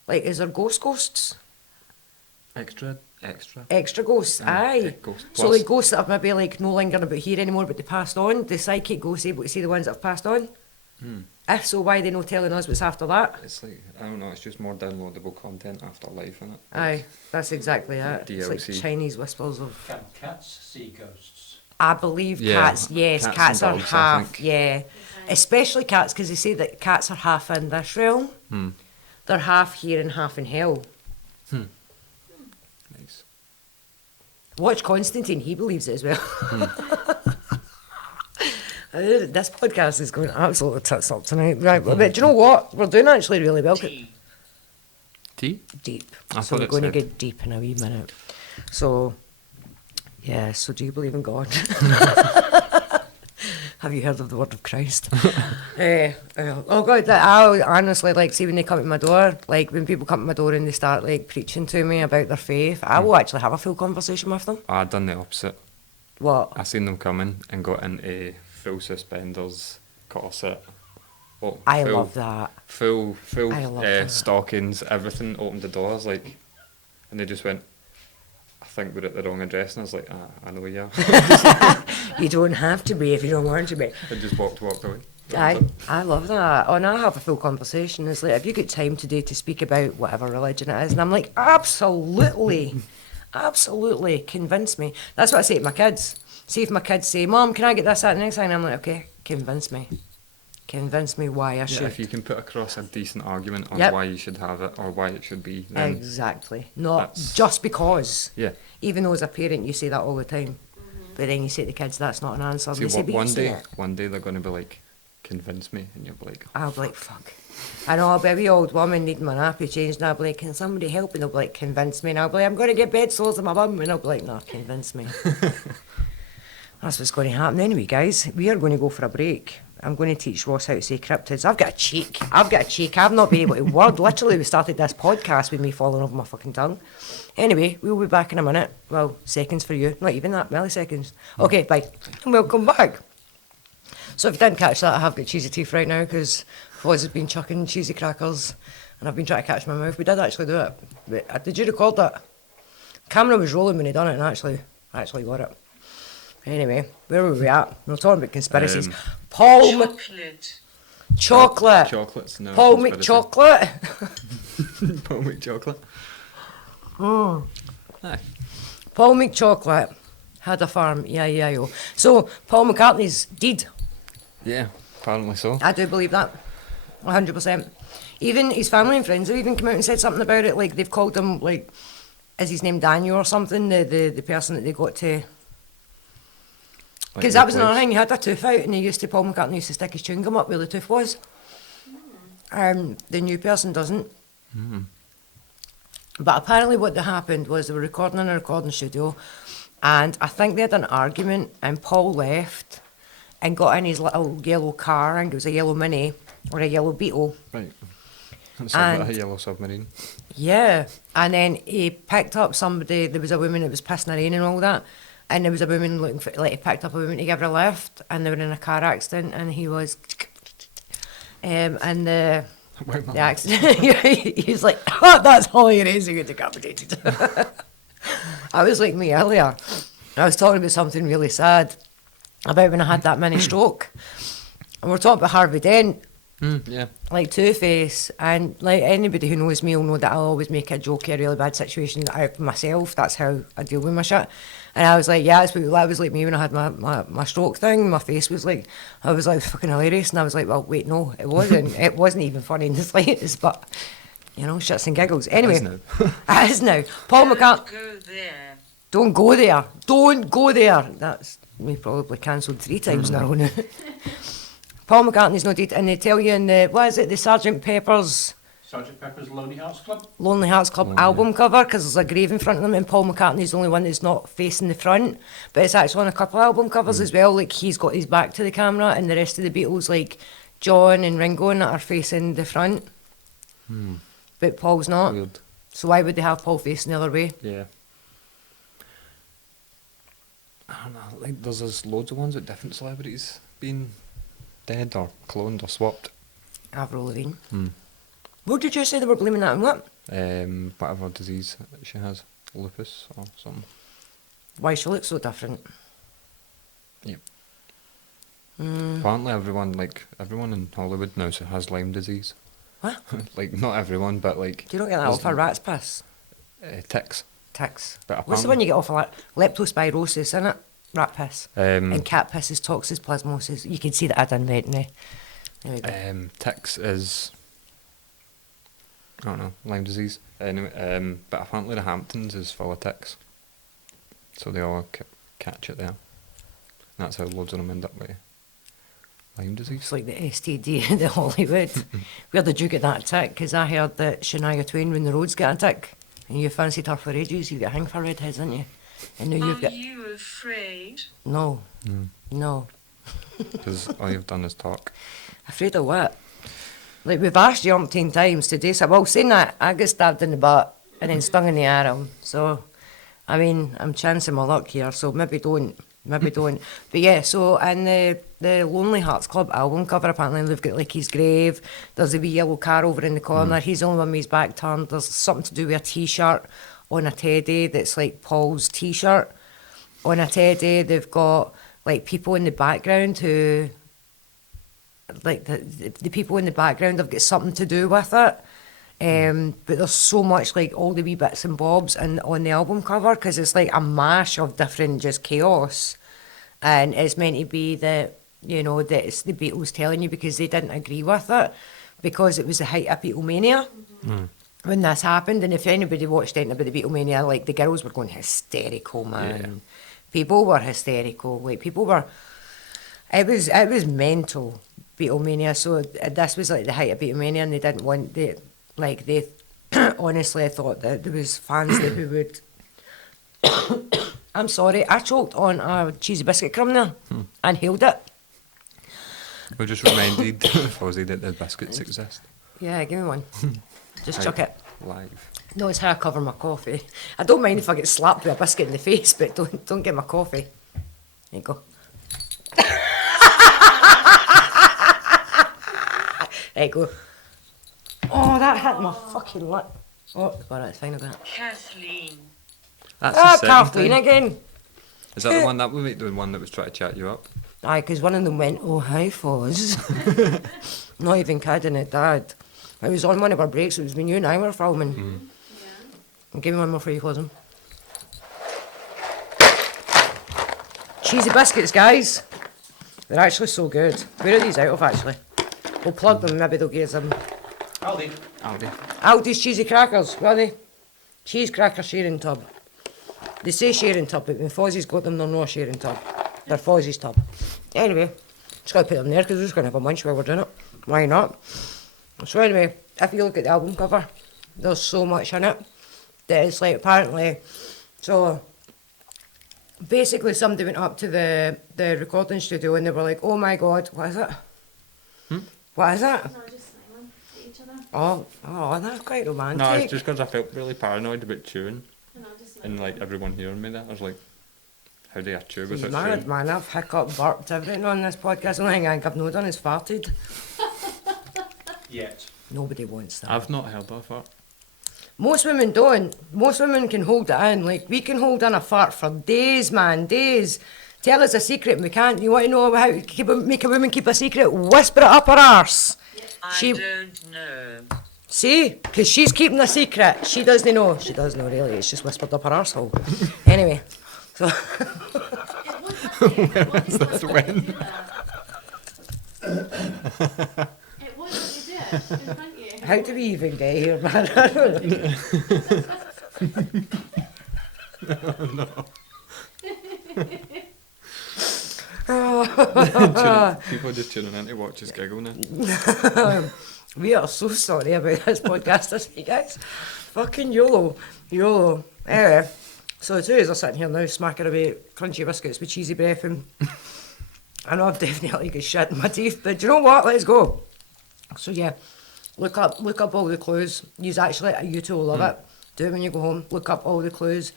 Like, is there ghosts? Extra. Extra ghosts, aye. Ghost So plus. like ghosts that are maybe like no longer about here anymore, but they passed on, the psychic ghosts able to see the ones that have passed on? If so, why are they not telling us what's after that? It's like, I don't know, it's just more downloadable content after life, isn't it? Aye, that's exactly it. It's like DLC. Chinese whispers of... Can cats see ghosts? I believe Yeah, cats, yes, cats cats and are dogs, I half, think. yeah. Especially cats, because they say that cats are half in this realm. They're half here and half in hell. Nice. Watch Constantine, he believes it as well. This podcast is going absolutely tits up tonight. Right, but do you know what? We're doing actually really well. Tea. Tea? Deep. I So thought we're it going to said- get deep in a wee minute. So, yeah, so do you believe in God? Have you heard of the word of Christ? Oh God, I honestly, like, see when they come to my door, like when people come to my door and they start like preaching to me about their faith, I will actually have a full conversation with them. I done the opposite. What? I seen them coming and got into full suspenders, corset. I love that. Full I love that. stockings, everything, opened the doors, like, and they just went, I think we're at the wrong address, and I was like, I know you are. You don't have to be if you don't want to be. I just walked away. That was it. I love that. Oh, and I have a full conversation. It's like, have you got time today to speak about whatever religion it is? And I'm like, absolutely. Absolutely. Convince me. That's what I say to my kids. See if my kids say, Mom, can I get this, that, and the next thing? I'm like, okay, convince me. Convince me why I Yeah, should. if you can put across a decent argument on Yep. why you should have it or why it should be, then Exactly. Not that's- just because. yeah. Even though as a parent you say that all the time. But then you say to the kids, that's not an answer. And See, they say, but you say it. one day they're going to be like, convince me, and you'll be like, I'll be like, fuck. I know, I'll be a wee old woman needing my nappy changed, and I'll be like, can somebody help? And they'll be like, convince me. And I'll be like, I'm going to get bed sores in my bum. And I'll be like, no, convince me. That's what's going to happen. Anyway, guys, we are going to go for a break. I'm going to teach Ross how to say cryptids. I've got a cheek. I've not been able to word. Literally, we started this podcast with me falling over my fucking tongue. Anyway, we'll be back in a minute. Well, seconds for you. Not even that, milliseconds. Okay, bye. And we'll come back. So if you didn't catch that, I have got cheesy teeth right now because Foz has been chucking cheesy crackers and I've been trying to catch my mouth. We did actually do it. But, did you record that? Camera was rolling when he done it and I actually got it. Anyway, where were we at? We were talking about conspiracies. Paul Chocolate. chocolates. No, Paul conspiracy. McChocolate. Paul McChocolate. Aye. Paul McChocolate had a farm. Yeah. So Paul McCartney's dead. Yeah, apparently so. I do believe that, 100%. Even his family and friends have even come out and said something about it. Like they've called him, like, is his name Daniel or something? The person that they got to. Because that was another thing, he had a tooth out and he used to, Paul McCartney used to stick his chewing gum up where the tooth was. The new person doesn't. But apparently what happened was they were recording in a recording studio and I think they had an argument and Paul left and got in his little yellow car, I think it was a yellow Mini or a yellow Beetle. Right. It's like a yellow submarine. Yeah, and then he picked up somebody, there was a woman that was pissing her rain and all that, and there was a woman looking for, like, he picked up a woman to give her a lift, and they were in a car accident, and he was, and the accident, he's like, oh, that's hilarious, he got decapitated. I was like me earlier, I was talking about something really sad, about when I had that mini stroke, and we're talking about Harvey Dent, yeah. like Two-Face, and like anybody who knows me will know that I'll always make a joke of a really bad situation out of myself. That's how I deal with my shit. And I was like, yeah, that was like me when I had my stroke thing. My face was like, I was like fucking hilarious, and I was like, well, wait, no, it wasn't. It wasn't even funny in the slightest, but you know, shits and giggles. Anyway, it is now. Paul McCartney. Go there. Don't go there. Don't go there. That's me probably cancelled 3 times in a row now. Paul McCartney's no date, and they tell you in the, what is it, the Sgt. Pepper's Lonely Hearts Club. Lonely Hearts Club album cover, because there's a grave in front of them, and Paul McCartney's the only one that's not facing the front, but it's actually on a couple of album covers as well, like he's got his back to the camera, and the rest of the Beatles, like John and Ringo and that, are facing the front, but Paul's not. Weird. So why would they have Paul facing the other way? Yeah. I don't know, like there's loads of ones with different celebrities being dead or cloned or swapped. Avril Lavigne. What did you say they were blaming that on? What? Whatever disease she has, lupus or something. Why she looks so different? Yep. Apparently everyone in Hollywood now has Lyme disease. What? Like not everyone, but like. Do you not get that off a rat's piss? Ticks. Ticks. But What's the one you get off a leptospirosis, isn't it? Rat piss. And cat piss is toxoplasmosis. You can see that I done right now. There we go. Ticks is, I don't know, Lyme disease. Anyway, but apparently the Hamptons is full of ticks. So they all catch it there. And that's how loads of them end up with Lyme disease. It's like the STD in the Hollywood. Where did you get that tick? Because I heard that Shania Twain, when the roads got a tick, and you fancied her for ages, you got a hang for redheads, didn't you? And now you've got... Are you afraid? No. No. Because all you've done is talk. Afraid of what? Like, we've asked you umpteen times to do so. Well, saying that, I got stabbed in the butt and then stung in the arm. So, I mean, I'm chancing my luck here, so maybe don't. Maybe don't. But yeah, so in the Lonely Hearts Club album cover, apparently they've got like his grave. There's a wee yellow car over in the corner. He's the only one with his back turned. There's something to do with a T-shirt on a teddy that's like Paul's T-shirt on a teddy. They've got like people in the background who, like the people in the background have got something to do with it. But there's so much like all the wee bits and bobs and on the album cover, because it's like a mash of different just chaos, and it's meant to be that, you know, that it's the Beatles telling you because they didn't agree with it, because it was the height of Beatlemania when this happened. And if anybody watched anything about the Beatlemania, like the girls were going hysterical, man. Yeah. People were hysterical. Like people were. It was mental, Beatlemania. So this was like the height of Beatlemania, and they didn't want the. Like, they honestly thought that there was fans that who would... I'm sorry, I choked on a cheesy biscuit crumb there and held it. We just reminded Fozzie that the biscuits exist. Yeah, give me one. Just chuck it. Live. No, it's how I cover my coffee. I don't mind if I get slapped with a biscuit in the face, but don't get my coffee. There you go. There you go. Oh, that hit my fucking lip. Oh, alright, it's fine about that. Kathleen. That's Ah, the second Kathleen time. again. Is that the one that we make, the one that was trying to chat you up? Aye, because one of them went, oh, hi, Foz. Not even kidding, it did. It was on one of our breaks, it was when you and I were filming. Yeah. Give me one more for you, close them. Cheesy biscuits, guys. They're actually so good. Where are these out of, actually? We'll plug them, maybe they'll give us them. Aldi. Aldi's cheesy crackers, what are they? Cheese cracker sharing tub. They say sharing tub, but when Fozzie's got them, they're not a sharing tub. They're Fozzie's tub. Anyway, just gotta put them there because we're just gonna have a munch while we're doing it. Why not? So anyway, if you look at the album cover, there's so much in it that it's like apparently, so basically somebody went up to the recording studio and they were like, oh my god, what is it? What is it? No, just smiling at each other. Oh, that's quite romantic. No, it's just because I felt really paranoid about chewing And I'll just and like everyone hearing me there. I was like, how do I chew He's without mad, chewing? man. I've hiccup, burped, everything on this podcast. The only thing I think I've not done is farted. Yet. Nobody wants that. I've not heard that fart. Most women don't. Most women can hold it in. Like, we can hold in a fart for days, man, days. Tell us a secret and we can't. You want to know how to make a woman keep a secret? Whisper it up her arse. I don't know. See? Because she's keeping a secret. She doesn't know. She does know, really. It's just whispered up her arsehole. Anyway. So... When's this when? It was what you did in front of you. How do we even get here, man? I don't know. People just tuning in to watch us giggle now. We are so sorry about this podcast this week, guys. Fucking YOLO. YOLO. Anyway, so the two of us are sitting here now smacking away crunchy biscuits with cheesy breath and I know I've definitely got shit in my teeth, but do you know what? Let's go. So yeah, look up all the clues. You two will love it. Do it when you go home. Look up all the clues.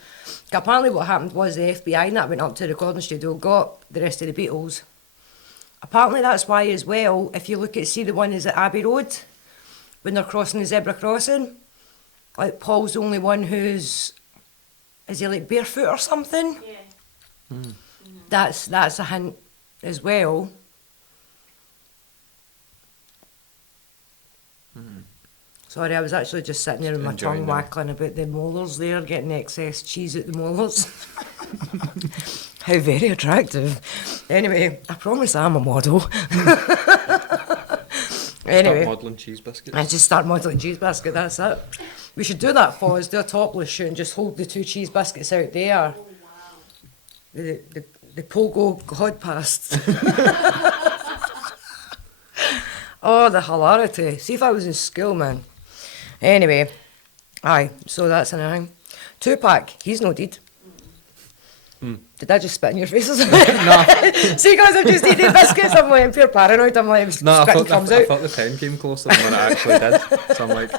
Apparently what happened was the FBI and that went up to the recording studio, got the rest of the Beatles. Apparently that's why as well, if you look at, see the one is at Abbey Road, when they're crossing the zebra crossing, like Paul's the only one who's, is he like barefoot or something? Yeah. That's a hint as well. Sorry, I was actually just sitting there with my Enjoying tongue them. waggling about the molars there, getting excess cheese out the molars. How very attractive. Anyway, I promise I'm a model. Anyway, Start modelling cheese biscuits. I just start modelling cheese biscuit, that's it. We should do that for us, do a topless shoot and just hold the two cheese biscuits out there. Oh, wow. The pogo god past. Oh, the hilarity. See if I was in school, man. Anyway, aye, so that's another thing. Tupac, he's no deed. Did I just spit in your face or something? No. See, guys, I'm just eating biscuits. I'm like, I'm pure paranoid. I'm like, No, I spitting thought, comes I out. thought the pen came closer than what it actually did. So I'm like,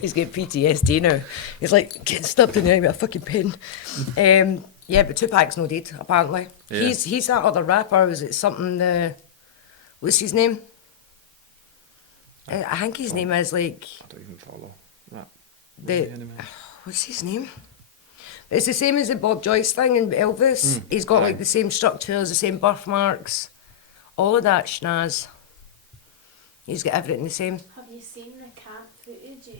He's getting PTSD now. He's like, getting stabbed in the eye with a fucking pen. Yeah, but Tupac's no deed, apparently. Yeah. He's that other rapper. Was it something, what's his name? I think his name is like, I don't even follow that. The- really anymore. what's his name? It's the same as the Bob Joyce thing in Elvis. He's got like aye. the same structures, the same birthmarks, all of that schnaz. He's got everything the same. Have you seen the camp footage?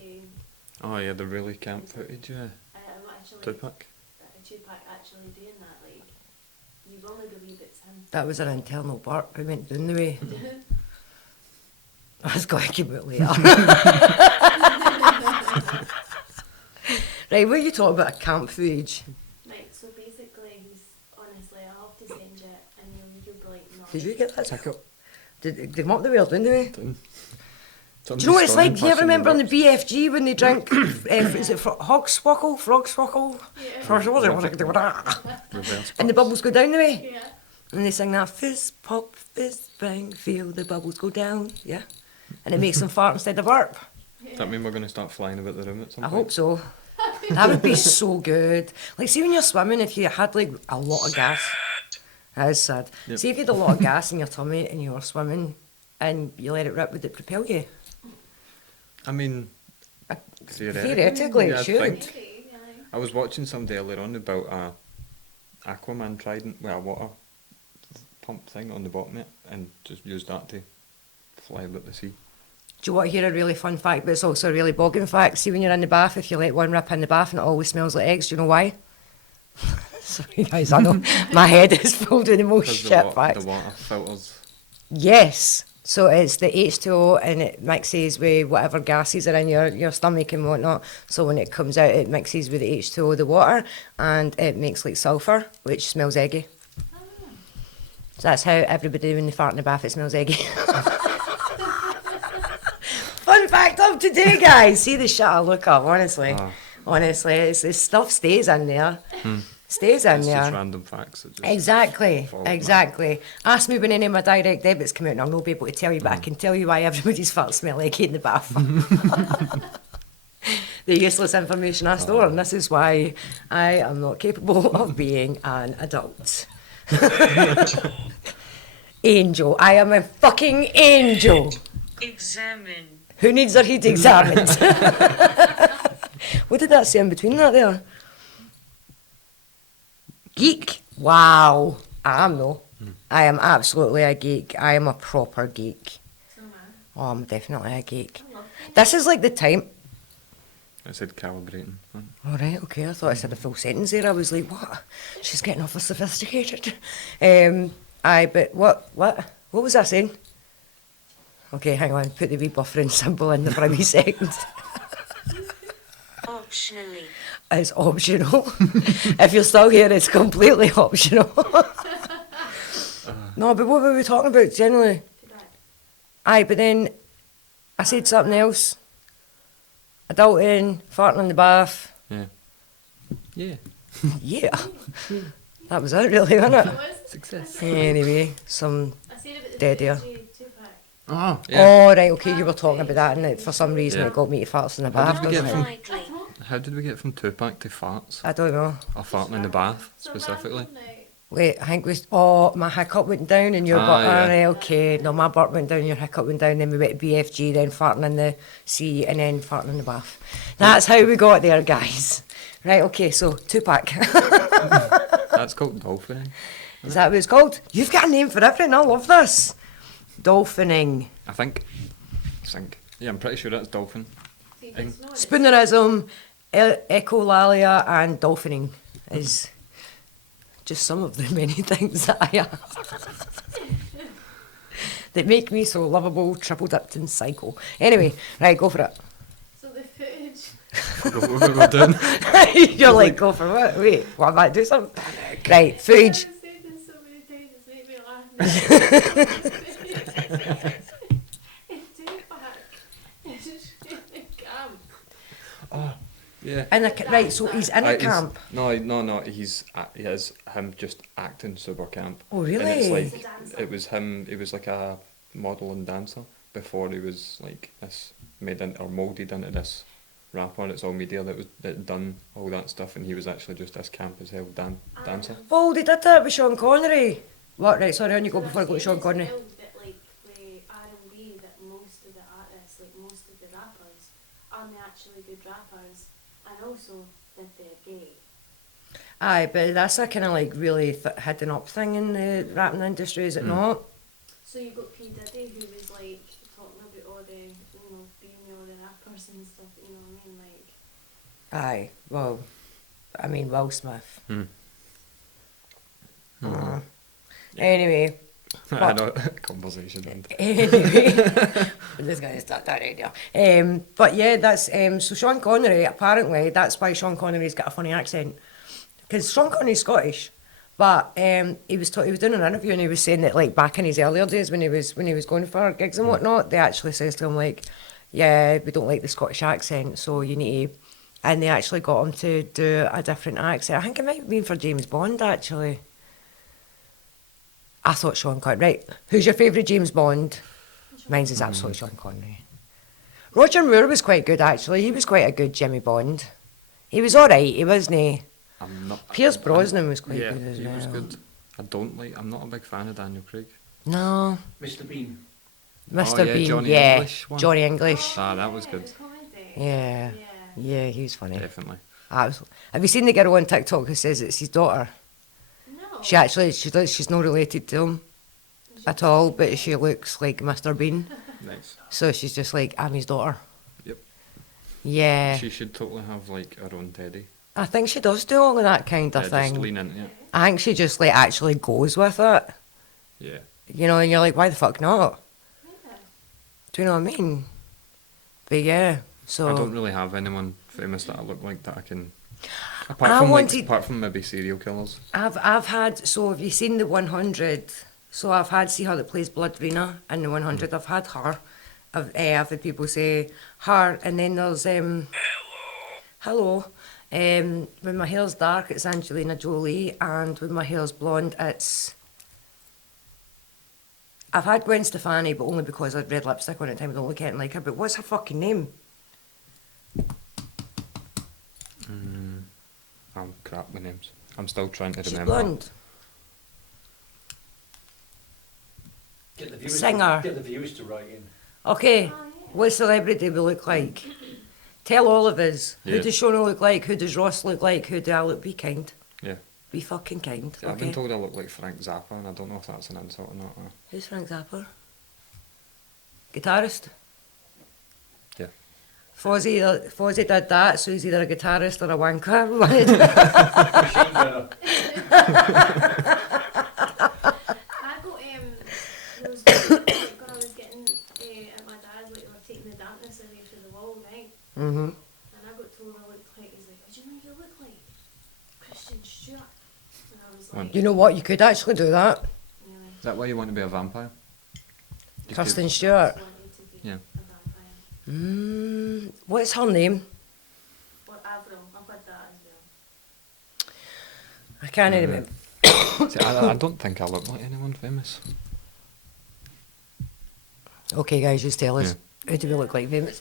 Oh yeah, the really camp footage, yeah. I'm actually Tupac. Tupac actually doing that. Like, you only believe it's him. That was an internal burp. I went down the way. I was going to keep it later. Right, what are you talking about? A camp footage? Right, so basically, he's honestly, I'll have to send you, and you'll be like, no. Did you get that ticket? Did they come up the world, didn't they? Do you Somebody's know what it's like? storming Do you ever past in remember on the box. BFG when they drink, is it Hogswoggle? Frogswoggle? Reverse And the box. bubbles go down the way? Yeah. And they sing that fizz, pop, fizz, bang, feel the bubbles go down, yeah? And it makes them fart instead of burp. Does that mean we're going to start flying about the room at some I point? hope so. That would be so good. Like, see when you're swimming, if you had like a lot of gas. That is sad. Yep. See if you had a lot of gas in your tummy and you were swimming and you let it rip, would it propel you? I mean, Uh, theoretically. Theoretically, yeah, it I should. think. Maybe, yeah. I was watching somebody earlier on about a Aquaman trident with a water pump thing on the bottom of it and just used that to fly about the sea. Do you want to hear a really fun fact, but it's also a really bogging fact? See when you're in the bath, if you let one rip in the bath and it always smells like eggs, do you know why? Sorry guys, I know my head is filled with the most Because shit facts. the water filters. Yes. So it's the H2O and it mixes with whatever gases are in your stomach and whatnot. So when it comes out, it mixes with the H2O, the water, and it makes like sulphur, which smells eggy. So that's how everybody, when they fart in the bath, it smells eggy. Fun fact of today, guys. See the shit I look up, honestly. Honestly, it's, this stuff stays in there. Stays in It's there. just random facts. That just Exactly, fall apart. exactly. Ask me when any of my direct debits come out and I'll not be able to tell you, but I can tell you why everybody's farts smell eggy in the bath. The useless information I store, and this is why I am not capable of being an adult. Angel. I am a fucking angel. Examine. Who needs their head examined? What did that say in between that there? Geek. Wow. I am though. I am absolutely a geek. I am a proper geek. So man, Oh, I'm definitely a geek. I love it. This is like the time. I said calibrating. All right, okay. I thought I said a full sentence there. I was like, what? She's getting awful sophisticated. But what was I saying? Okay, hang on. Put the wee buffering symbol in there for a wee second. Optionally. It's optional. If you're still here, it's completely optional. No, but what were we talking about generally? Right. Aye, but then I said something else. Adulting, farting in the bath. Yeah. Yeah. Yeah. That was it really, wasn't It it? was. Success. Anyway, some... I seen it Dead with air. the two-pack. Oh, Oh, right, okay, you were talking about that, and for some reason Yeah. it got me to farts in the How bath, did we doesn't get it? from- Likely. How did we get from two-pack to farts? I don't know. Or farting in the bath, So specifically? random now. Wait, I think we... Oh, my hiccup went down and your Ah, butt... yeah. Right, okay. No, my butt went down, your hiccup went down, then we went to BFG, then farting in the sea, and then farting in the bath. That's how we got there, guys. Right, okay, so two-pack. That's called dolphining. Is that what it's called? You've got a name for everything, I love this. Dolphining. I think. Yeah, I'm pretty sure that's dolphin. See, it's not. Spoonerism, echolalia, and dolphining is just some of the many things that I am. That make me so lovable, triple-dipped and psycho. Anyway, right, go for it. So the footage. We're doing. You're like, go for what? Wait, what am I do something? Right, footage. I've said this so many times, it's made me laugh. It's two-pack. It's just really camp. Yeah. In a, right, so he's in a He's- camp. No, he's he is him just acting super camp. Oh, And it's really? He's a like dancer. it was him. He was like a model and dancer before he was like this made into or molded into this rapper. It's all media that done all that stuff, and he was actually just this camp as hell dancer. Oh, they did that with Sean Connery. What, right, sorry, on you go before I go to Sean Connery. That, like, with R&B, that most of the artists, like most of the rappers, aren't actually good rappers, and also that they're gay. Aye, but that's a kind of like really hidden up thing in the rapping industry, is it not? So you got P Diddy, who was like talking about all the, you know, being with all the rappers and stuff. You know what I mean? Like, Aye, well, I mean, Will Smith. Anyway, I know conversation and anyway, we're just going to start that radio. But yeah, that's so Sean Connery. Apparently, that's why Sean Connery's got a funny accent, because Sean Connery's Scottish. But he was doing an interview and he was saying that like back in his earlier days when he was going for gigs and whatnot, they actually says to him like, yeah, we don't like the Scottish accent, so you need to. And they actually got him to do a different accent. I think it might have been for James Bond actually. I thought Sean Connery. Right, who's your favourite James Bond? Mine's is absolutely Sean Connery. Roger Moore was quite good actually. He was quite a good Jimmy Bond. He was alright, he wasn't. I'm not. Pierce Brosnan was quite yeah, good as he well. was good. I'm not a big fan of Daniel Craig. No, Mr. Bean. Mr. yeah, Bean, Johnny yeah, English one. Johnny English. Ah, that was yeah, good. the comedy. Yeah, Yeah. yeah, he was funny. Definitely. Absolutely. Have you seen the girl on TikTok who says it's his daughter? No. She's not related to him at all, but she looks like Mr. Bean. Nice. So she's just like, I'm his daughter. Yep. Yeah, She should totally have like her own teddy. I think she does do all of that kind of Just thing. lean into it. I think she just like actually goes with it, Yeah. you know, and you're like, why the fuck not? Do you know what I mean? But yeah, so... I don't really have anyone famous that I look like that I can... I Apart from maybe serial killers. I've had, so have you seen the 100? So I've had, see her that plays Blood Rena in the 100, I've had her. I've had people say her, and then there's, hello. When my hair's dark, it's Angelina Jolie, and when my hair's blonde, it's... I've had Gwen Stefani, but only because I had red lipstick on at the time, I don't look at it like her, but what's her fucking name? I'm crap with names. I'm still trying to She's remember. blonde. Get the viewers Singer. Get the viewers to write in. Okay, what celebrity do we look like? Tell all of us. Who Yeah. does Shona look like? Who does Ross look like? Who do I look? Be kind. Yeah. Be fucking kind. See, I've Okay. been told I look like Frank Zappa, and I don't know if that's an insult or not. Who's Frank Zappa? Guitarist? Yeah. Fozzie did that, so he's either a guitarist or a wanker. Machine gunner. I got there was like, when I was getting at my dad's, like they were taking the dampness away from the wall, right? Mm-hmm. And I got told I looked like, he's like, "Did you know you look like Christian Stewart?" And I was like, You know what? You could actually do that. really? Is that why you want to be a vampire? You Kristen could- Stewart. I wanted to be Yeah. a vampire. What's her name? Or Avril, I've had that as well. I can't Mm. remember. See, I don't think I look like anyone famous. Okay, guys, just tell us. Yeah. Who do we look like famous?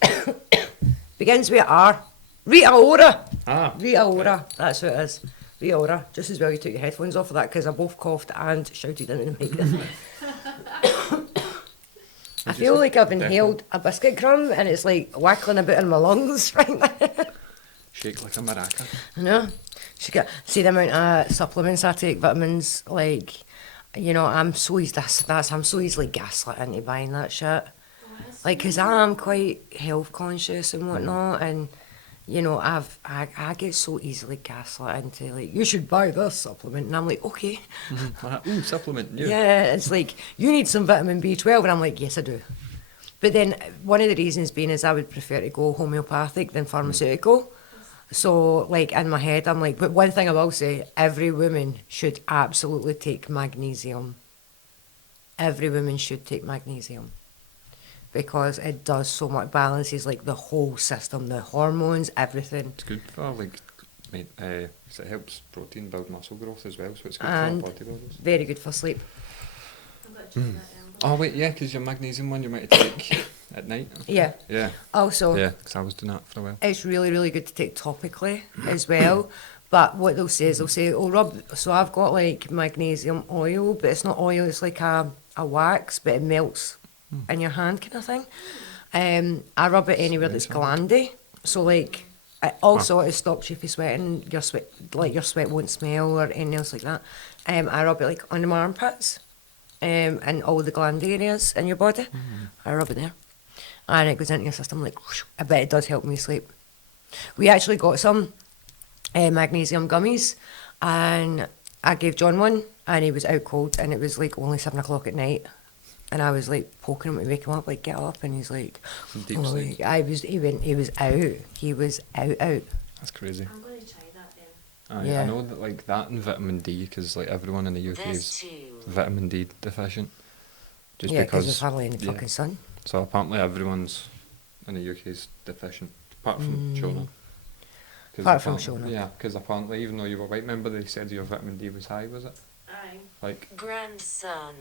Begins with R. Rita Ora. Ah. Rita Ora. That's who it is. Rita Ora. Just as well you took your headphones off of that because I both coughed and shouted into the mic. I feel like I've inhaled a biscuit crumb and it's like wackling about in my lungs right now. Shake like a maraca. I know. See the amount of supplements I take, vitamins, like, you know, I'm so easily gaslit into buying that shit. Like, because I'm quite health conscious and whatnot, and, you know, I get so easily gaslit into, like, you should buy this supplement, and I'm like, okay. Ooh, supplement. Yeah, it's like, you need some vitamin B12, and I'm like, yes, I do. But then one of the reasons being is I would prefer to go homeopathic than pharmaceutical. So, like, in my head, I'm like, but one thing I will say, every woman should absolutely take magnesium. Every woman should take magnesium. Because it does so much, balances, like, the whole system, the hormones, everything. It's good for, like, so it helps protein build muscle growth as well, so it's good And for bodybuilders. very good for sleep. I'm going to try that then. Oh, wait, yeah, because your magnesium one you might take at night. Yeah. Yeah. Also, Yeah, because I was doing that for a while. it's really, really good to take topically as well. But what they'll say is, oh, rub. So I've got like magnesium oil, but it's not oil, it's like a wax, but it melts in your hand kind of thing. I rub it anywhere that's glandy. So like, it stops you from sweating, your sweat won't smell or anything else like that. I rub it like under my armpits, and all the glandy areas in your body. I rub it there. And it goes into your system like, whoosh. I bet it does help me sleep. We actually got some magnesium gummies, and I gave John one, and he was out cold, and it was like only 7 o'clock at night, and I was like poking him to wake him up, like, get up, and he's like, Deep sleep. he was out. That's crazy. I'm going to try that then. Yeah. I know that like that and vitamin D, because like everyone in the UK is vitamin D deficient. Just Yeah, because because there's hardly any yeah. fucking sun. So apparently everyone's in the UK is deficient, apart from Shona. 'Cause Apart from apparently- Shona. Yeah, because apparently even though you were white, remember they said your vitamin D was high, was it? Aye. Like, Grandson.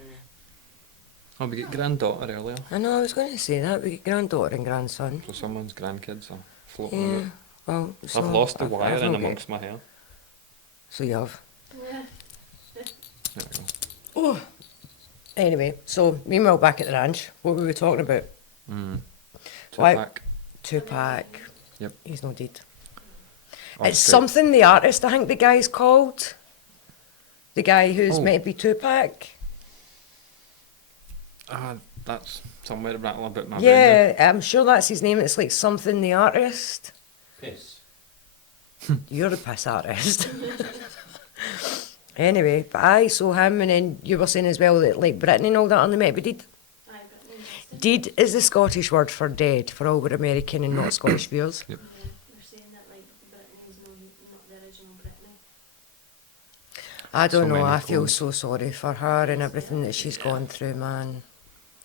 oh, we get granddaughter earlier, I know, I was going to say that. We get granddaughter and grandson. so someone's grandkids are floating Yeah, about. well, it's I've not- lost the I've wire not in got- amongst my hair. So you have. Yeah. There we go. Oh. Anyway, so meanwhile back at the ranch, what were we talking about? Why- Tupac. Tupac. Yep. He's no deed. Oh, It's great. something the artist, I think the guy's called. The guy who's Oh. meant to be Tupac. That's somewhere to rattle a bit my brain. Yeah, I'm sure that's his name. It's like something the artist. Piss. You're the piss artist. Anyway, but aye, so him, and then you were saying as well that like Britain and all that on the meant to be deed. Aye, but Deed is the Scottish word for dead, for all our American and not Scottish viewers. Yep. Yeah, they're saying that like Brittany's not the original Brittany. I don't So know, many I feel clones. so sorry for her and everything that she's gone through, man.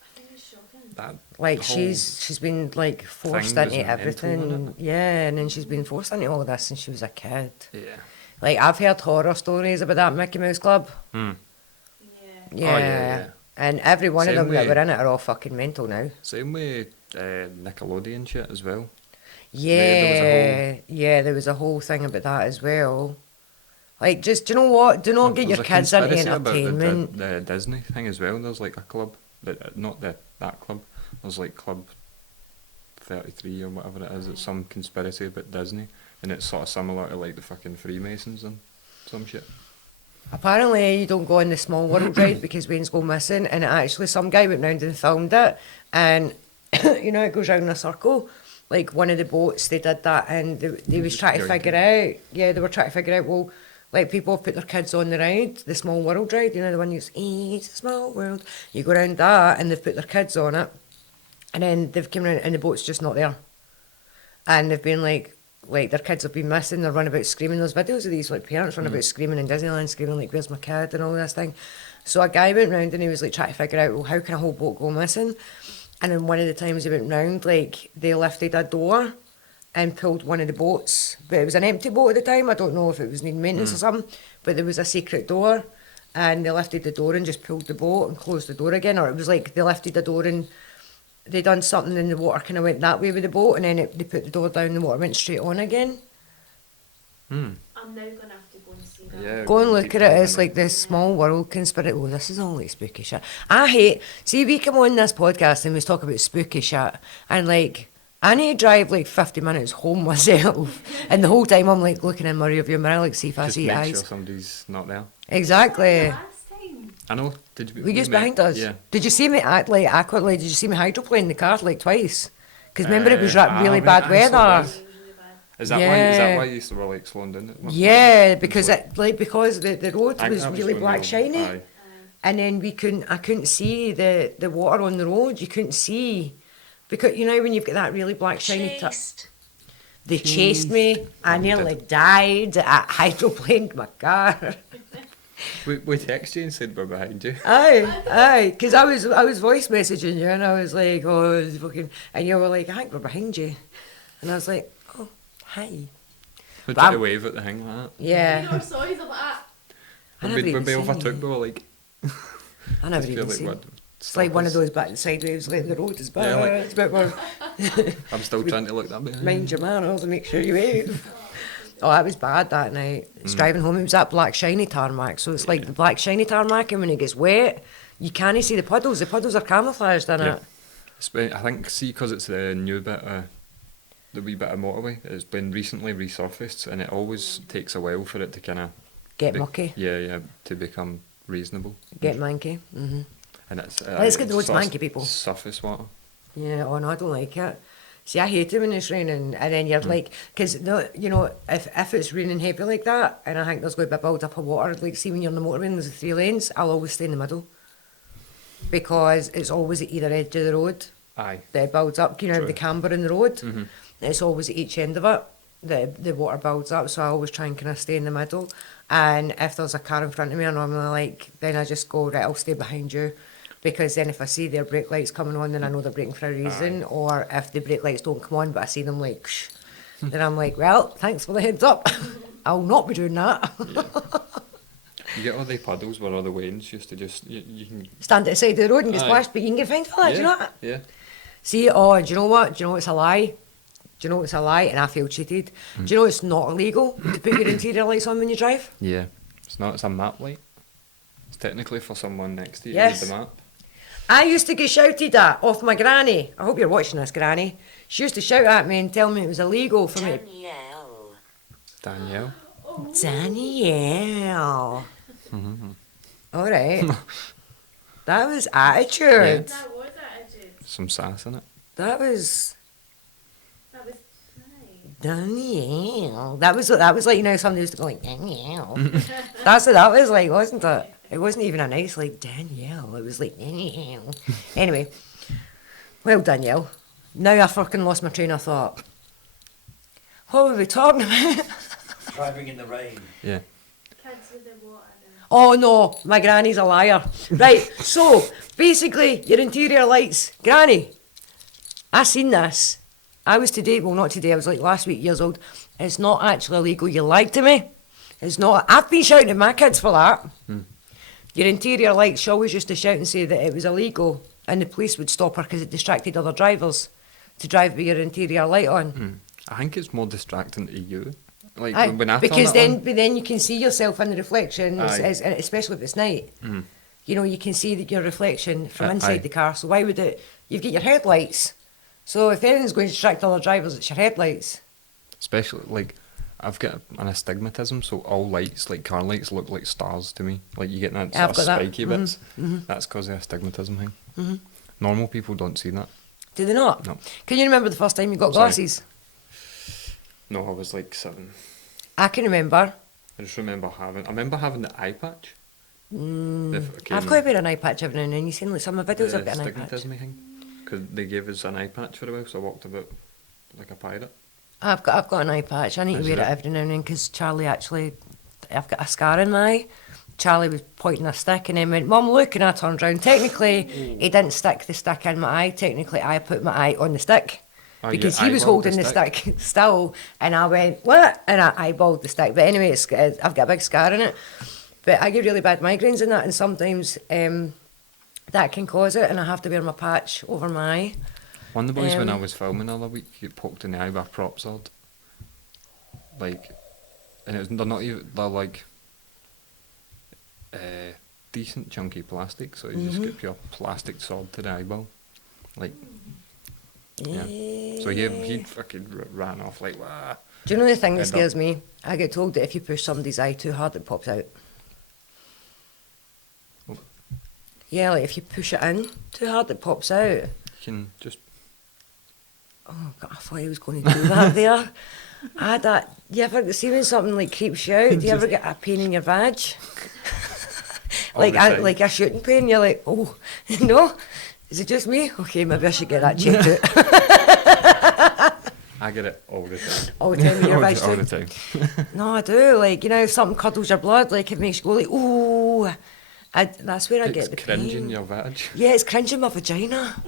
I think it's shocking. That Like whole she's been like forced thing was into mental, everything. wasn't Yeah, and then she's been forced into all this since she was a kid. Yeah. Like I've heard horror stories about that Mickey Mouse Club. Hmm. Yeah. Yeah. yeah. And every one of Same them that way- were in it are all fucking mental now. Same with Nickelodeon shit as well. Yeah, there was a whole thing about that as well. Like, just, do you know what? Do not get your There's a kids into conspiracy about entertainment. The Disney thing as well. There's like a club, not that club. There's like Club 33 or whatever it is. It's some conspiracy about Disney, and it's sort of similar to like the fucking Freemasons and some shit. Apparently, you don't go on the Small World ride because Wayne's go missing, and actually, some guy went round and filmed it, and you know, it goes round in a circle. Like one of the boats, they did that, and they was trying to figure out. Yeah, they were trying to figure out. Well, like people have put their kids on the ride, the Small World ride. You know, the one that's it's a small world. You go round that, and they've put their kids on it, and then they've come around, and the boat's just not there, and they've been like their kids have been missing. They're running about screaming. There's videos of these like parents running about screaming in Disneyland, screaming like, "Where's my kid?" and all this thing. So a guy went round and he was like trying to figure out, well, how can a whole boat go missing? And then one of the times he went round, like they lifted a door and pulled one of the boats, but it was an empty boat at the time. I don't know if it was needing maintenance or something, but there was a secret door, and they lifted the door and just pulled the boat and closed the door again. Or it was like they lifted the door and they done something and the water kind of went that way with the boat, and then they put the door down and the water went straight on again. I'm now going to have to go and see that. Yeah. Go and look at it as like this Small World conspiracy. Oh, this is all like spooky shit. I hate, see, we come on this podcast and we talk about spooky shit, and like, I need to drive like 50 minutes home myself, and the whole time I'm like looking in my rearview mirror, like see if I Just see make eyes. sure somebody's not there. Exactly. Last time. I know. Did you? Were you just met- behind us? Yeah. Did you see me act like awkwardly? Did you see me hydroplane the car like twice? Because remember it was really right, bad I saw weather. that. It was really bad. Is that why? Is that Yeah. why you were like slowing down? At one point? Yeah, because because the road I think was that really when black we- shiny. aye. And then I couldn't see the water on the road. You couldn't see, because you know when you've got that really black shiny. Chased. They chased me. I nearly died. I hydroplaned my car. We texted you and said we're behind you. Aye, because I was voice messaging you and I was like, oh, it's fucking, and you were like, I think we're behind you, and I was like, oh, hi. We But tried I'm- to wave at the thing like that. Yeah, You never saw you like that. I When never we even seen overtook, you. we were like, I never just even feel like seen. what? It's like one of those back sideways, like the road is bad. Yeah, like- It's a bit more. I'm still trying to look that behind. Mind your manners and make sure you wave. Oh, that was bad that night. It's driving home. It was that black shiny tarmac. So it's like the black shiny tarmac, and when it gets wet, you can't see the puddles. The puddles are camouflaged in Yeah. it. I think, see, because it's the new bit of, the wee bit of motorway, it's been recently resurfaced, and it always takes a while for it to kind of Get mucky, Yeah, to become reasonable. get manky. And it's Let's get the roads sort of manky, people. Surface water. Yeah, oh no, I don't like it. See, I hate it when it's raining, and then you're like, because no, you know, if it's raining heavy like that, and I think there's going to be a build up of water, like see when you're on the motorway and there's 3 lanes, I'll always stay in the middle, because it's always at either edge of the road Aye. that it builds up. You know, True. the camber in the road, Mhm. it's always at each end of it that the water builds up. So I always try and kind of stay in the middle. And if there's a car in front of me, I normally like, then I just go, right, I'll stay behind you. Because then if I see their brake lights coming on, then I know they're braking for a reason. Or if the brake lights don't come on, but I see them like, shh, then I'm like, well, thanks for the heads up. I'll not be doing that. You get all the puddles where all the wains used to just, you can... Stand at the side of the road and get Aye. splashed, but you can get fined for that, do you know that? Yeah. See, oh, do you know what? Do you know what's a lie? Do you know what's a lie? And I feel cheated. Do you know it's not illegal to put your interior lights on when you drive? Yeah. It's not, it's a map light. It's technically for someone next to you Yes. with the map. I used to get shouted at off my granny. I hope you're watching this, granny. She used to shout at me and tell me it was illegal for me. Danielle. Danielle. Danielle. All right. That was attitude. That was attitude. Some sass in it. That was That was nice. Danielle. That was like, you know, somebody used to go like Danielle. That's what that was like, wasn't it? It wasn't even a nice like Danielle. It was like Danielle. Anyway, Well, Danielle, now I fucking lost my train of thought. What were we talking about? Driving in the rain. Yeah. Kids with the water. Oh no, my granny's a liar. Right, so basically your interior lights. Granny, I seen this. I was today, well not today, I was like last week years old. It's not actually illegal, you lied to me. It's not. I've been shouting at my kids for that. Your interior lights, she always used to shout and say that it was illegal and the police would stop her because it distracted other drivers to drive with your interior light on. I think it's more distracting to you. Like Aye, when I because turn it then, but then you can see yourself in the reflection, Aye. especially if it's night. You know, you can see your reflection from inside Aye. the car. So why would it? You've got your headlights. So if anything's going to distract other drivers, it's your headlights. especially like I've got an astigmatism, so all lights, like car lights, look like stars to me. Like you get that Yeah, sort I've of got that. spiky bits. That's because of the astigmatism thing. Normal people don't see that. Do they not? No. Can you remember the first time you got Sorry. glasses? No, I was like 7. I can remember. I just remember having the eye patch. I've got to wear an eye patch every now and then. You seen like some of my videos, I've the got an eye patch. astigmatism thing. Because they gave us an eye patch for a while, so I walked about like a pirate. I've got an eye patch. I need to Is wear it it? every now and then because Charlie actually, I've got a scar in my eye. Charlie was pointing a stick and then went, Mum, look, and I turned round. Technically, he didn't stick the stick in my eye. Technically, I put my eye on the stick. Oh, Because you he was eyeballed holding the stick still, and I went, what? And I eyeballed the stick. But anyway, I've got a big scar in it. But I get really bad migraines in that, and sometimes that can cause it, and I have to wear my patch over my eye. One of the boys when I Um, was filming the other week, he poked in the eye with a prop sword. Like, and they're not even, they're like decent chunky plastic, so you just get pure plastic sword to the eyeball. Like, yeah. So he fucking ran off like, wah. Do you know the thing that End scares up. me? I get told that if you push somebody's eye too hard, it pops out. Oh. Yeah, like if you push it in too hard, it pops out. You can just, Oh God, I thought he was going to do that there. I had that. You ever see when something like creeps you out? Do you ever get a pain in your vag? All the time. like a shooting pain. You're like, oh no, is it just me? Okay, maybe I should get that checked out. I get it all the time. All the time with your vag all the too? time. No, I do. Like, you know, if something curdles your blood, like it makes you go like, ooh. That's where I get the It's cringing pain. your vag. Yeah, it's cringing my vagina.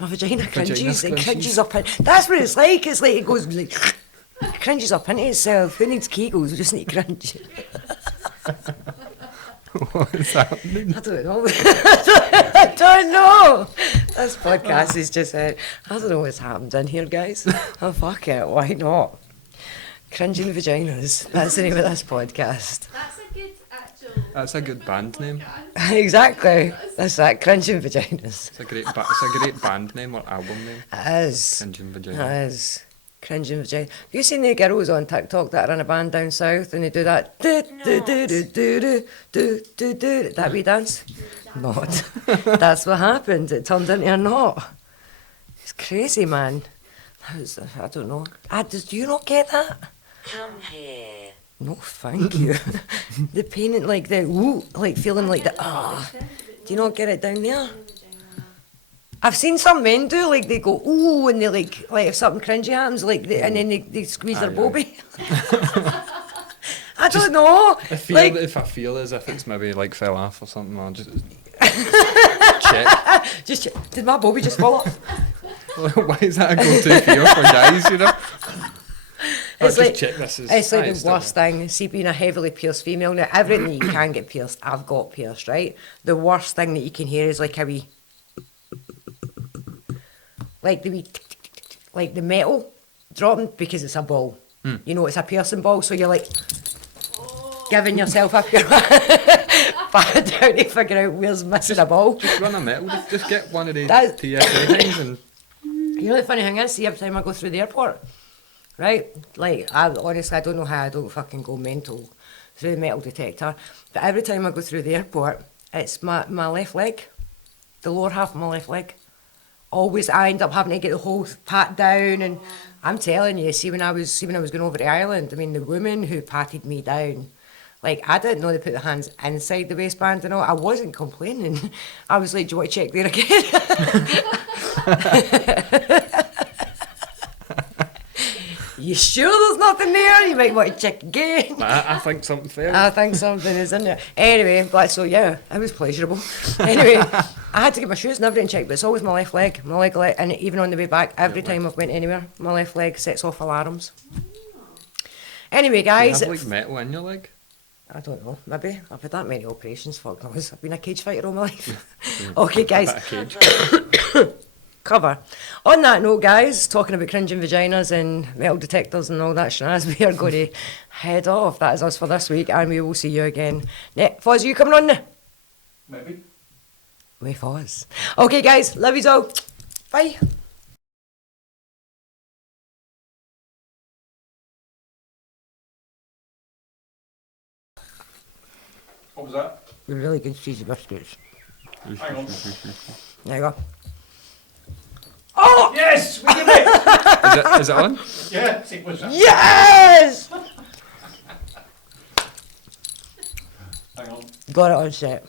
My vagina cringes. It cringes. cringes up in. That's what it's like. It's like it goes like it cringes up into itself. Who needs Kegels? We just need cringe. What is happening? I don't know. I don't know. This podcast is just I don't know what's happened in here, guys. Oh fuck it, why not? Cringing vaginas. That's the name of this podcast. That's a good actual. That's a good band name. Exactly. That's that. Cringing vaginas. It's a great band name or album name. It is. Cringing It Vagina. is. Cringing vagina. Have you seen the girls on TikTok that are in a band down south and they do that that wee dance? Not. That's what happened. It turned into a knot. It's crazy, man. I don't know. Do you not get that? Come here. No, thank you. The pain and like the ooh, like feeling like the Do you not get it down there? I've seen some men do like they go ooh and they like if something cringy happens and then they squeeze their Aye, bobby. I don't know. If I feel as if it's maybe like fell off or something, I'll just check. Did my bobby just fall off? Why is that a go-to fear for guys, you know? It's Just like check this is. it's like aye, the still worst thing. See, being a heavily pierced female now, everything that you can get pierced, I've got pierced, right? The worst thing that you can hear is like a wee, like the wee, like the metal dropping because it's a ball. You know, it's a piercing ball, so you're like giving yourself up your back down to figure out where's missing a ball. Just run a metal. Just get one of the That's- TSA things and You know the funny thing is, see, every time I go through the airport, right? Like, honestly, I don't know how I don't fucking go mental through the metal detector. But every time I go through the airport, it's my left leg, the lower half of my left leg. Always, I end up having to get the whole pat down, and I'm telling you, see, when I was going over to Ireland, I mean, the woman who patted me down, like, I didn't know they put the hands inside the waistband and all. I wasn't complaining. I was like, do you want to check there again? You sure there's nothing there? You might want to check again. I think something fair. I think something is in there. Anyway, but so yeah, it was pleasurable. Anyway, I had to get my shoes and everything checked, but it's always my left leg. And even on the way back, every time I've went anywhere, my left leg sets off alarms. Anyway, guys. Do you have like metal in your leg? I don't know, maybe. I've had that many operations, fuck knows. I've been a cage fighter all my life. Okay, guys. Cover. On that note, guys, talking about cringing vaginas and metal detectors and all that shenanigans, we are going to head off. That is us for this week, and we will see you again. Foz, are you coming on now? Maybe. With Foz. Okay, guys, love yous all. Bye. What was that? They're really good cheesy biscuits. Hang on. There you go. Oh! Yes! We did it! Is it on? Yeah, it was that. Yes! Hang on. Got it on set.